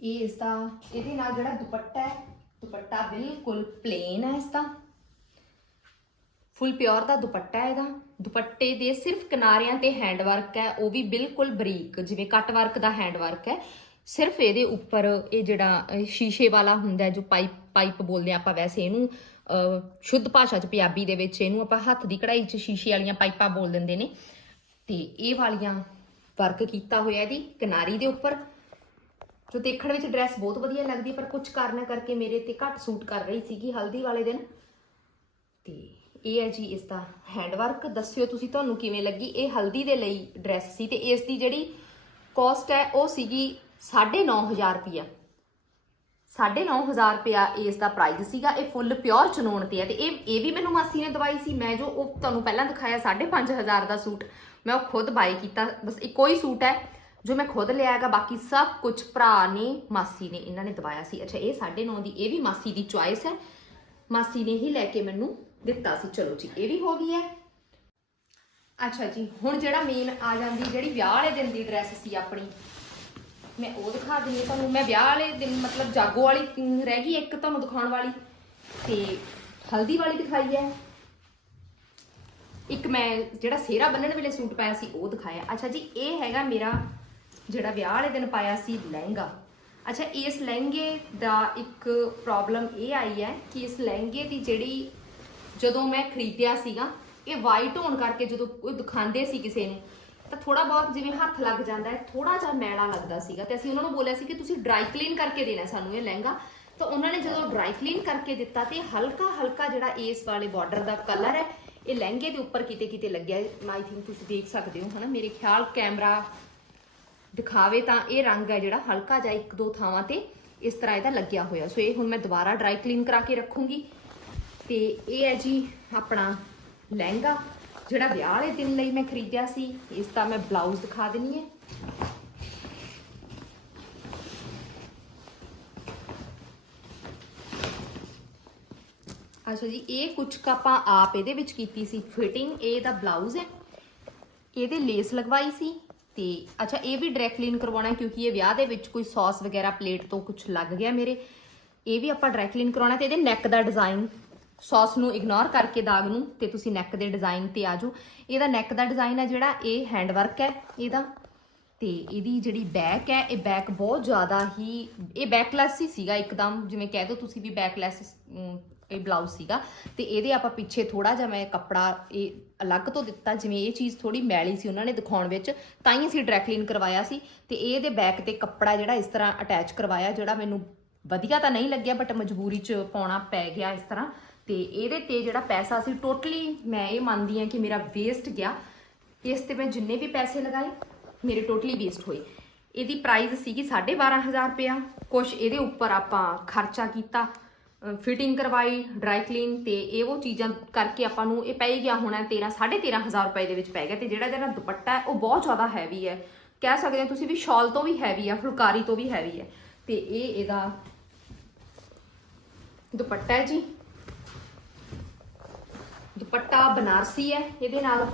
ਇਹ ਇਸ ਦਾ ਇਹਦੇ ਨਾਲ ਜਿਹੜਾ ਦੁਪੱਟਾ ਹੈ, ਦੁਪੱਟਾ ਬਿਲਕੁਲ ਪਲੇਨ ਹੈ ਇਸ ਦਾ। ਫੁੱਲ ਪਿਓਰ ਦਾ ਦੁਪੱਟਾ ਹੈ ਇਹਦਾ। ਦੁਪੱਟੇ ਦੇ ਸਿਰਫ ਕਿਨਾਰਿਆਂ ਤੇ ਹੈਂਡ ਵਰਕ ਹੈ, ਉਹ ਵੀ ਬਿਲਕੁਲ ਬਰੀਕ, ਜਿਵੇਂ ਕੱਟ ਵਰਕ ਦਾ ਹੈਂਡ ਵਰਕ ਹੈ। ਸਿਰਫ ਇਹਦੇ ਉੱਪਰ ਇਹ ਜਿਹੜਾ ਸ਼ੀਸ਼ੇ ਵਾਲਾ ਹੁੰਦਾ ਜੋ ਪਾਈਪ ਪਾਈਪ ਬੋਲਦੇ ਆ ਆਪਾਂ ਵੈਸੇ ਇਹਨੂੰ ਸ਼ੁੱਧ ਭਾਸ਼ਾ ਚ ਪੰਜਾਬੀ ਦੇ ਵਿੱਚ ਇਹਨੂੰ ਆਪਾਂ ਹੱਥ ਦੀ ਕਢਾਈ ਚ ਸ਼ੀਸ਼ੇ ਵਾਲੀਆਂ ਪਾਈਪਾਂ ਬੋਲ ਦਿੰਦੇ ਨੇ। ਤੇ ਇਹ ਵਾਲੀਆਂ ਵਰਕ ਕੀਤਾ ਹੋਇਆ ਇਹਦੀ ਕਿਨਾਰੀ ਦੇ ਉੱਪਰ। ਜੋ ਦੇਖਣ ਵਿੱਚ ਡਰੈਸ ਬਹੁਤ ਵਧੀਆ ਲੱਗਦੀ, ਪਰ ਕੁਝ ਕਾਰਨਾਂ ਕਰਕੇ ਮੇਰੇ ਤੇ ਘੱਟ ਸੂਟ ਕਰ ਰਹੀ ਸੀਗੀ ਹਲਦੀ ਵਾਲੇ ਦਿਨ। ਤੇ ਇਹ ਹੈ ਜੀ ਇਸ ਦਾ ਹੈਂਡ ਵਰਕ ਦੱਸਿਓ ਤੁਸੀਂ ਤੁਹਾਨੂੰ ਕਿਵੇਂ ਲੱਗੀ ਇਹ ਹਲਦੀ ਦੇ ਲਈ ਡਰੈਸ ਸੀ ਤੇ ਇਸ ਦੀ ਜਿਹੜੀ ਕਾਸਟ ਹੈ ਉਹ ਸੀਗੀ 9500 ਰੁਪਿਆ 9500 ਰੁਪਿਆ ਇਸ ਦਾ ਪ੍ਰਾਈਸ ਸੀਗਾ, ਇਹ ਫੁੱਲ ਪਿਓਰ ਚਨੋਨ ਤੇ ਹੈ ਤੇ ਇਹ ਇਹ ਵੀ ਮੈਨੂੰ ਮਾਸੀ ਨੇ ਦਵਾਈ ਸੀ, ਮੈਂ ਜੋ ਉਹ ਤੁਹਾਨੂੰ ਪਹਿਲਾਂ ਦਿਖਾਇਆ 5500 ਦਾ ਸੂਟ, ਮੈਂ ਉਹ ਖੁਦ ਬਾਈ ਕੀਤਾ, ਬਸ ਇੱਕੋ ਹੀ ਸੂਟ ਹੈ ਜੋ ਮੈਂ ਖੁਦ ਲਿਆ ਹੈਗਾ, ਬਾਕੀ ਸਭ ਕੁਝ ਭਰਾ ਨੇ, ਮਾਸੀ ਨੇ ਇਹਨਾਂ ਨੇ ਦਵਾਇਆ ਸੀ। ਅੱਛਾ, ਇਹ 9.5 ਦੀ, ਇਹ ਵੀ ਮਾਸੀ ਦੀ ਚੁਆਇਸ ਹੈ। ਮਾਸੀ ਨੇ ਹੀ ਲੈ ਕੇ ਮੈਨੂੰ ਦਿੱਤਾ ਸੀ। ਚਲੋ ਜੀ, ਇਹ ਵੀ ਹੋ ਗਈ ਹੈ। ਅੱਛਾ ਜੀ, ਹੁਣ ਜਿਹੜਾ ਮੇਨ ਆ ਜਾਂਦੀ, ਜਿਹੜੀ ਵਿਆਹ ਵਾਲੇ ਦਿਨ ਦੀ ਡਰੈਸ ਸੀ ਆਪਣੀ ਮੈਂ ਉਹ ਦਿਖਾ ਦਿੰਦੀ ਹਾਂ ਤੁਹਾਨੂੰ। ਮੈਂ ਵਿਆਹ ਵਾਲੇ ਦਿਨ ਮਤਲਬ ਜਾਗੋ ਵਾਲੀ ਅਮ, ਰਹਿ ਗਈ ਇੱਕ ਤੁਹਾਨੂੰ ਦਿਖਾਉਣ ਵਾਲੀ। ਤੇ ਹਲਦੀ ਵਾਲੀ ਦਿਖਾਈ ਹੈ। ਇੱਕ ਮੈਂ ਜਿਹੜਾ ਸਿਹਰਾ ਬੰਨਣ ਵੇਲੇ ਸੂਟ ਪਾਇਆ ਸੀ ਉਹ ਦਿਖਾਇਆ। ਅੱਛਾ ਜੀ ਇਹ ਹੈਗਾ ਮੇਰਾ ਜਿਹੜਾ ਵਿਆਹ ਵਾਲੇ ਦਿਨ ਪਾਇਆ ਸੀ ਲਹਿੰਗਾ। ਅੱਛਾ ਇਸ ਲਹਿੰਗੇ ਦਾ ਇੱਕ ਪ੍ਰੋਬਲਮ ਇਹ ਆਈ ਹੈ ਕਿ ਇਸ ਲਹਿੰਗੇ ਦੀ ਜਿਹੜੀ ਜਦੋਂ ਮੈਂ ਖਰੀਦਿਆ ਸੀਗਾ ਇਹ ਵਾਈਟ ਹੋਣ ਕਰਕੇ ਜਦੋਂ ਕੋਈ ਦਿਖਾਉਂਦੇ ਸੀ ਕਿਸੇ ਨੂੰ ਤਾਂ ਥੋੜਾ ਬਹੁਤ ਜਿਵੇਂ ਹੱਥ ਲੱਗ ਜਾਂਦਾ ਹੈ ਥੋੜਾ ਜਿਹਾ ਮੈਲਾ ਲੱਗਦਾ ਸੀਗਾ ਤੇ ਅਸੀਂ ਉਹਨਾਂ ਨੂੰ ਬੋਲਿਆ ਸੀ ਕਿ ਤੁਸੀਂ ਡਰਾਈ ਕਲੀਨ ਕਰਕੇ ਦੇਣਾ ਸਾਨੂੰ ਇਹ ਲਹਿੰਗਾ। ਤਾਂ ਉਹਨਾਂ ਨੇ ਜਦੋਂ ਡਰਾਈ ਕਲੀਨ ਕਰਕੇ ਦਿੱਤਾ ਤੇ ਹਲਕਾ ਹਲਕਾ ਜਿਹੜਾ ਇਸ ਵਾਲੇ ਬਾਰਡਰ ਦਾ ਕਲਰ ਹੈ, ਇਹ ਲਹਿੰਗੇ ਦੇ ਉੱਪਰ ਕਿਤੇ ਕਿਤੇ ਲੱਗਿਆ ਆਈ ਥਿੰਕ ਤੁਸੀਂ ਦੇਖ ਸਕਦੇ ਹੋ, ਹਨਾ? ਮੇਰੇ ਖਿਆਲ ਕੈਮਰਾ ਦਿਖਾਵੇ ਤਾਂ ਇਹ ਰੰਗ ਹੈ ਜਿਹੜਾ ਹਲਕਾ ਜਿਹਾ ਇੱਕ ਦੋ ਥਾਵਾਂ ਤੇ ਇਸ ਤਰ੍ਹਾਂ ਇਹਦਾ ਲੱਗਿਆ ਹੋਇਆ। ਸੋ ਇਹ ਹੁਣ ਮੈਂ ਦੁਬਾਰਾ ਡਰਾਈ ਕਲੀਨ ਕਰਾ ਕੇ ਰੱਖੂੰਗੀ। ਤੇ ਇਹ ਹੈ ਜੀ ਆਪਣਾ ਲਹਿੰਗਾ। ਜਿਹੜਾ ਵਿਆਹ ਵਾਲੇ ਦਿਨ ਲਈ ਮੈਂ ਖਰੀਦਿਆ ਸੀ, ਇਸ ਦਾ ਮੈਂ ਬਲਾਊਜ਼ ਦਿਖਾ ਦਿੰਨੀ ਹੈ ਅੱਛਾ ਜੀ, ਇਹ ਕੁਝ ਆਪਾਂ ਆਪ ਇਹਦੇ ਵਿੱਚ ਕੀਤੀ ਸੀ ਫਿਟਿੰਗ ਇਹ ਦਾ ਬਲਾਊਜ਼ ਹੈ। ਇਹਦੇ ਲੇਸ ਲਗਵਾਈ ਸੀ ਤੇ ਅੱਛਾ, ਇਹ ਵੀ ਡਰਾਈ ਕਲੀਨ ਕਰਵਾਉਣਾ ਕਿਉਂਕਿ ਇਹ ਵਿਆਹ ਦੇ ਵਿੱਚ ਕੋਈ ਸੌਸ ਵਗੈਰਾ ਪਲੇਟ ਤੋਂ ਕੁਝ ਲੱਗ ਗਿਆ ਮੇਰੇ। ਇਹ ਵੀ ਆਪਾਂ ਡਰਾਈ ਕਲੀਨ ਕਰਾਉਣਾ ਤੇ ਇਹਦੇ ਨੈਕ ਦਾ ਡਿਜ਼ਾਈਨ ਸੌਸ ਨੂੰ ਇਗਨੋਰ ਕਰਕੇ ਦਾਗ ਨੂੰ ਤੇ ਤੁਸੀਂ ਨੈਕ ਦੇ ਡਿਜ਼ਾਈਨ ਤੇ ਆ ਆਜੋ ਇਹਦਾ ਨੈਕ ਦਾ ਡਿਜ਼ਾਈਨ ਹੈ ਜਿਹੜਾ, ਇਹ ਹੈਂਡ ਵਰਕ ਹੈ ਇਹਦਾ। ਤੇ ਇਹਦੀ ਜਿਹੜੀ ਬੈਕ ਹੈ, ਇਹ ਬੈਕ ਬਹੁਤ ਜ਼ਿਆਦਾ ਹੀ, ਇਹ ਬੈਕਲੈਸ ਹੀ ਸੀਗਾ ਇੱਕਦਮ। ਜਿਵੇਂ ਕਹਿ ਦੋ ਤੁਸੀਂ ਵੀ ਬੈਕਲੈਸ ਇਹ ਬਲਾਊਜ਼ ਸੀਗਾ। ਤੇ ਇਹਦੇ ਆਪਾਂ ਪਿੱਛੇ ਥੋੜਾ ਜਿਹਾ ਮੈਂ ਕੱਪੜਾ ਇਹ ਅਲੱਗ ਤੋਂ ਦਿੱਤਾ। ਜਿਵੇਂ ਇਹ ਚੀਜ਼ ਥੋੜੀ ਮੈਲੀ ਸੀ ਉਹਨਾਂ ਨੇ ਦਿਖਾਉਣ ਵਿੱਚ, ਤਾਂ ਹੀ ਅਸੀਂ ਡਰਾਈ ਕਲੀਨ ਕਰਵਾਇਆ ਸੀ। ਤੇ ਇਹਦੇ ਬੈਕ ਤੇ ਕੱਪੜਾ ਜਿਹੜਾ ਇਸ ਤਰ੍ਹਾਂ ਅਟੈਚ ਕਰਵਾਇਆ, ਜਿਹੜਾ ਮੈਨੂੰ ਵਧੀਆ ਤਾਂ ਨਹੀਂ ਲੱਗਿਆ ਬਟ ਮਜਬੂਰੀ 'ਚ ਪਾਉਣਾ ਪੈ ਗਿਆ ਇਸ ਤਰ੍ਹਾਂ। ਤੇ ਇਹਦੇ ਤੇ ਜਿਹੜਾ ਪੈਸਾ ਸੀ ਟੋਟਲੀ ਮੈਂ ਇਹ ਮੰਨਦੀ ਹਾਂ ਕਿ ਮੇਰਾ ਵੇਸਟ ਗਿਆ। ਇਸ ਤੇ ਮੈਂ ਜਿੰਨੇ ਵੀ ਪੈਸੇ ਲਗਾਏ, ਮੇਰੇ ਟੋਟਲੀ ਵੇਸਟ ਹੋਏ। ਇਹਦੀ ਪ੍ਰਾਈਸ ਸੀਗੀ 12500 ਰੁਪਇਆ। ਕੁਝ ਇਹਦੇ ਉੱਪਰ ਆਪਾਂ ਖਰਚਾ ਕੀਤਾ ਫਿਟਿੰਗ ਕਰਵਾਈ ਡਰਾਈ ਕਲੀਨ ਤੇ ਇਹ ਉਹ ਚੀਜ਼ਾਂ ਕਰਕੇ ਆਪਾਂ ਨੂੰ ਇਹ ਪੈ ਗਿਆ ਹੋਣਾ 13 13500 ਰੁਪਏ ਦੇ ਵਿੱਚ ਪੈ ਗਿਆ। ਤੇ ਜਿਹੜਾ ਜਿਹੜਾ ਦੁਪੱਟਾ ਹੈ, ਉਹ ਬਹੁਤ ਜ਼ਿਆਦਾ ਹੈਵੀ ਹੈ। ਕਹਿ ਸਕਦੇ ਹੋ ਤੁਸੀਂ ਵੀ ਸ਼ਾਲ ਤੋਂ ਵੀ ਹੈਵੀ ਆ ਫੁਲਕਾਰੀ ਤੋਂ ਵੀ ਹੈਵੀ ਹੈ। ਤੇ ਇਹ ਇਹਦਾ ਦੁਪੱਟਾ ਹੈ ਜੀ। ਦੁਪੱਟਾ ਬਨਾਰਸੀ ਹੈ ਇਹਦੇ ਨਾਲ।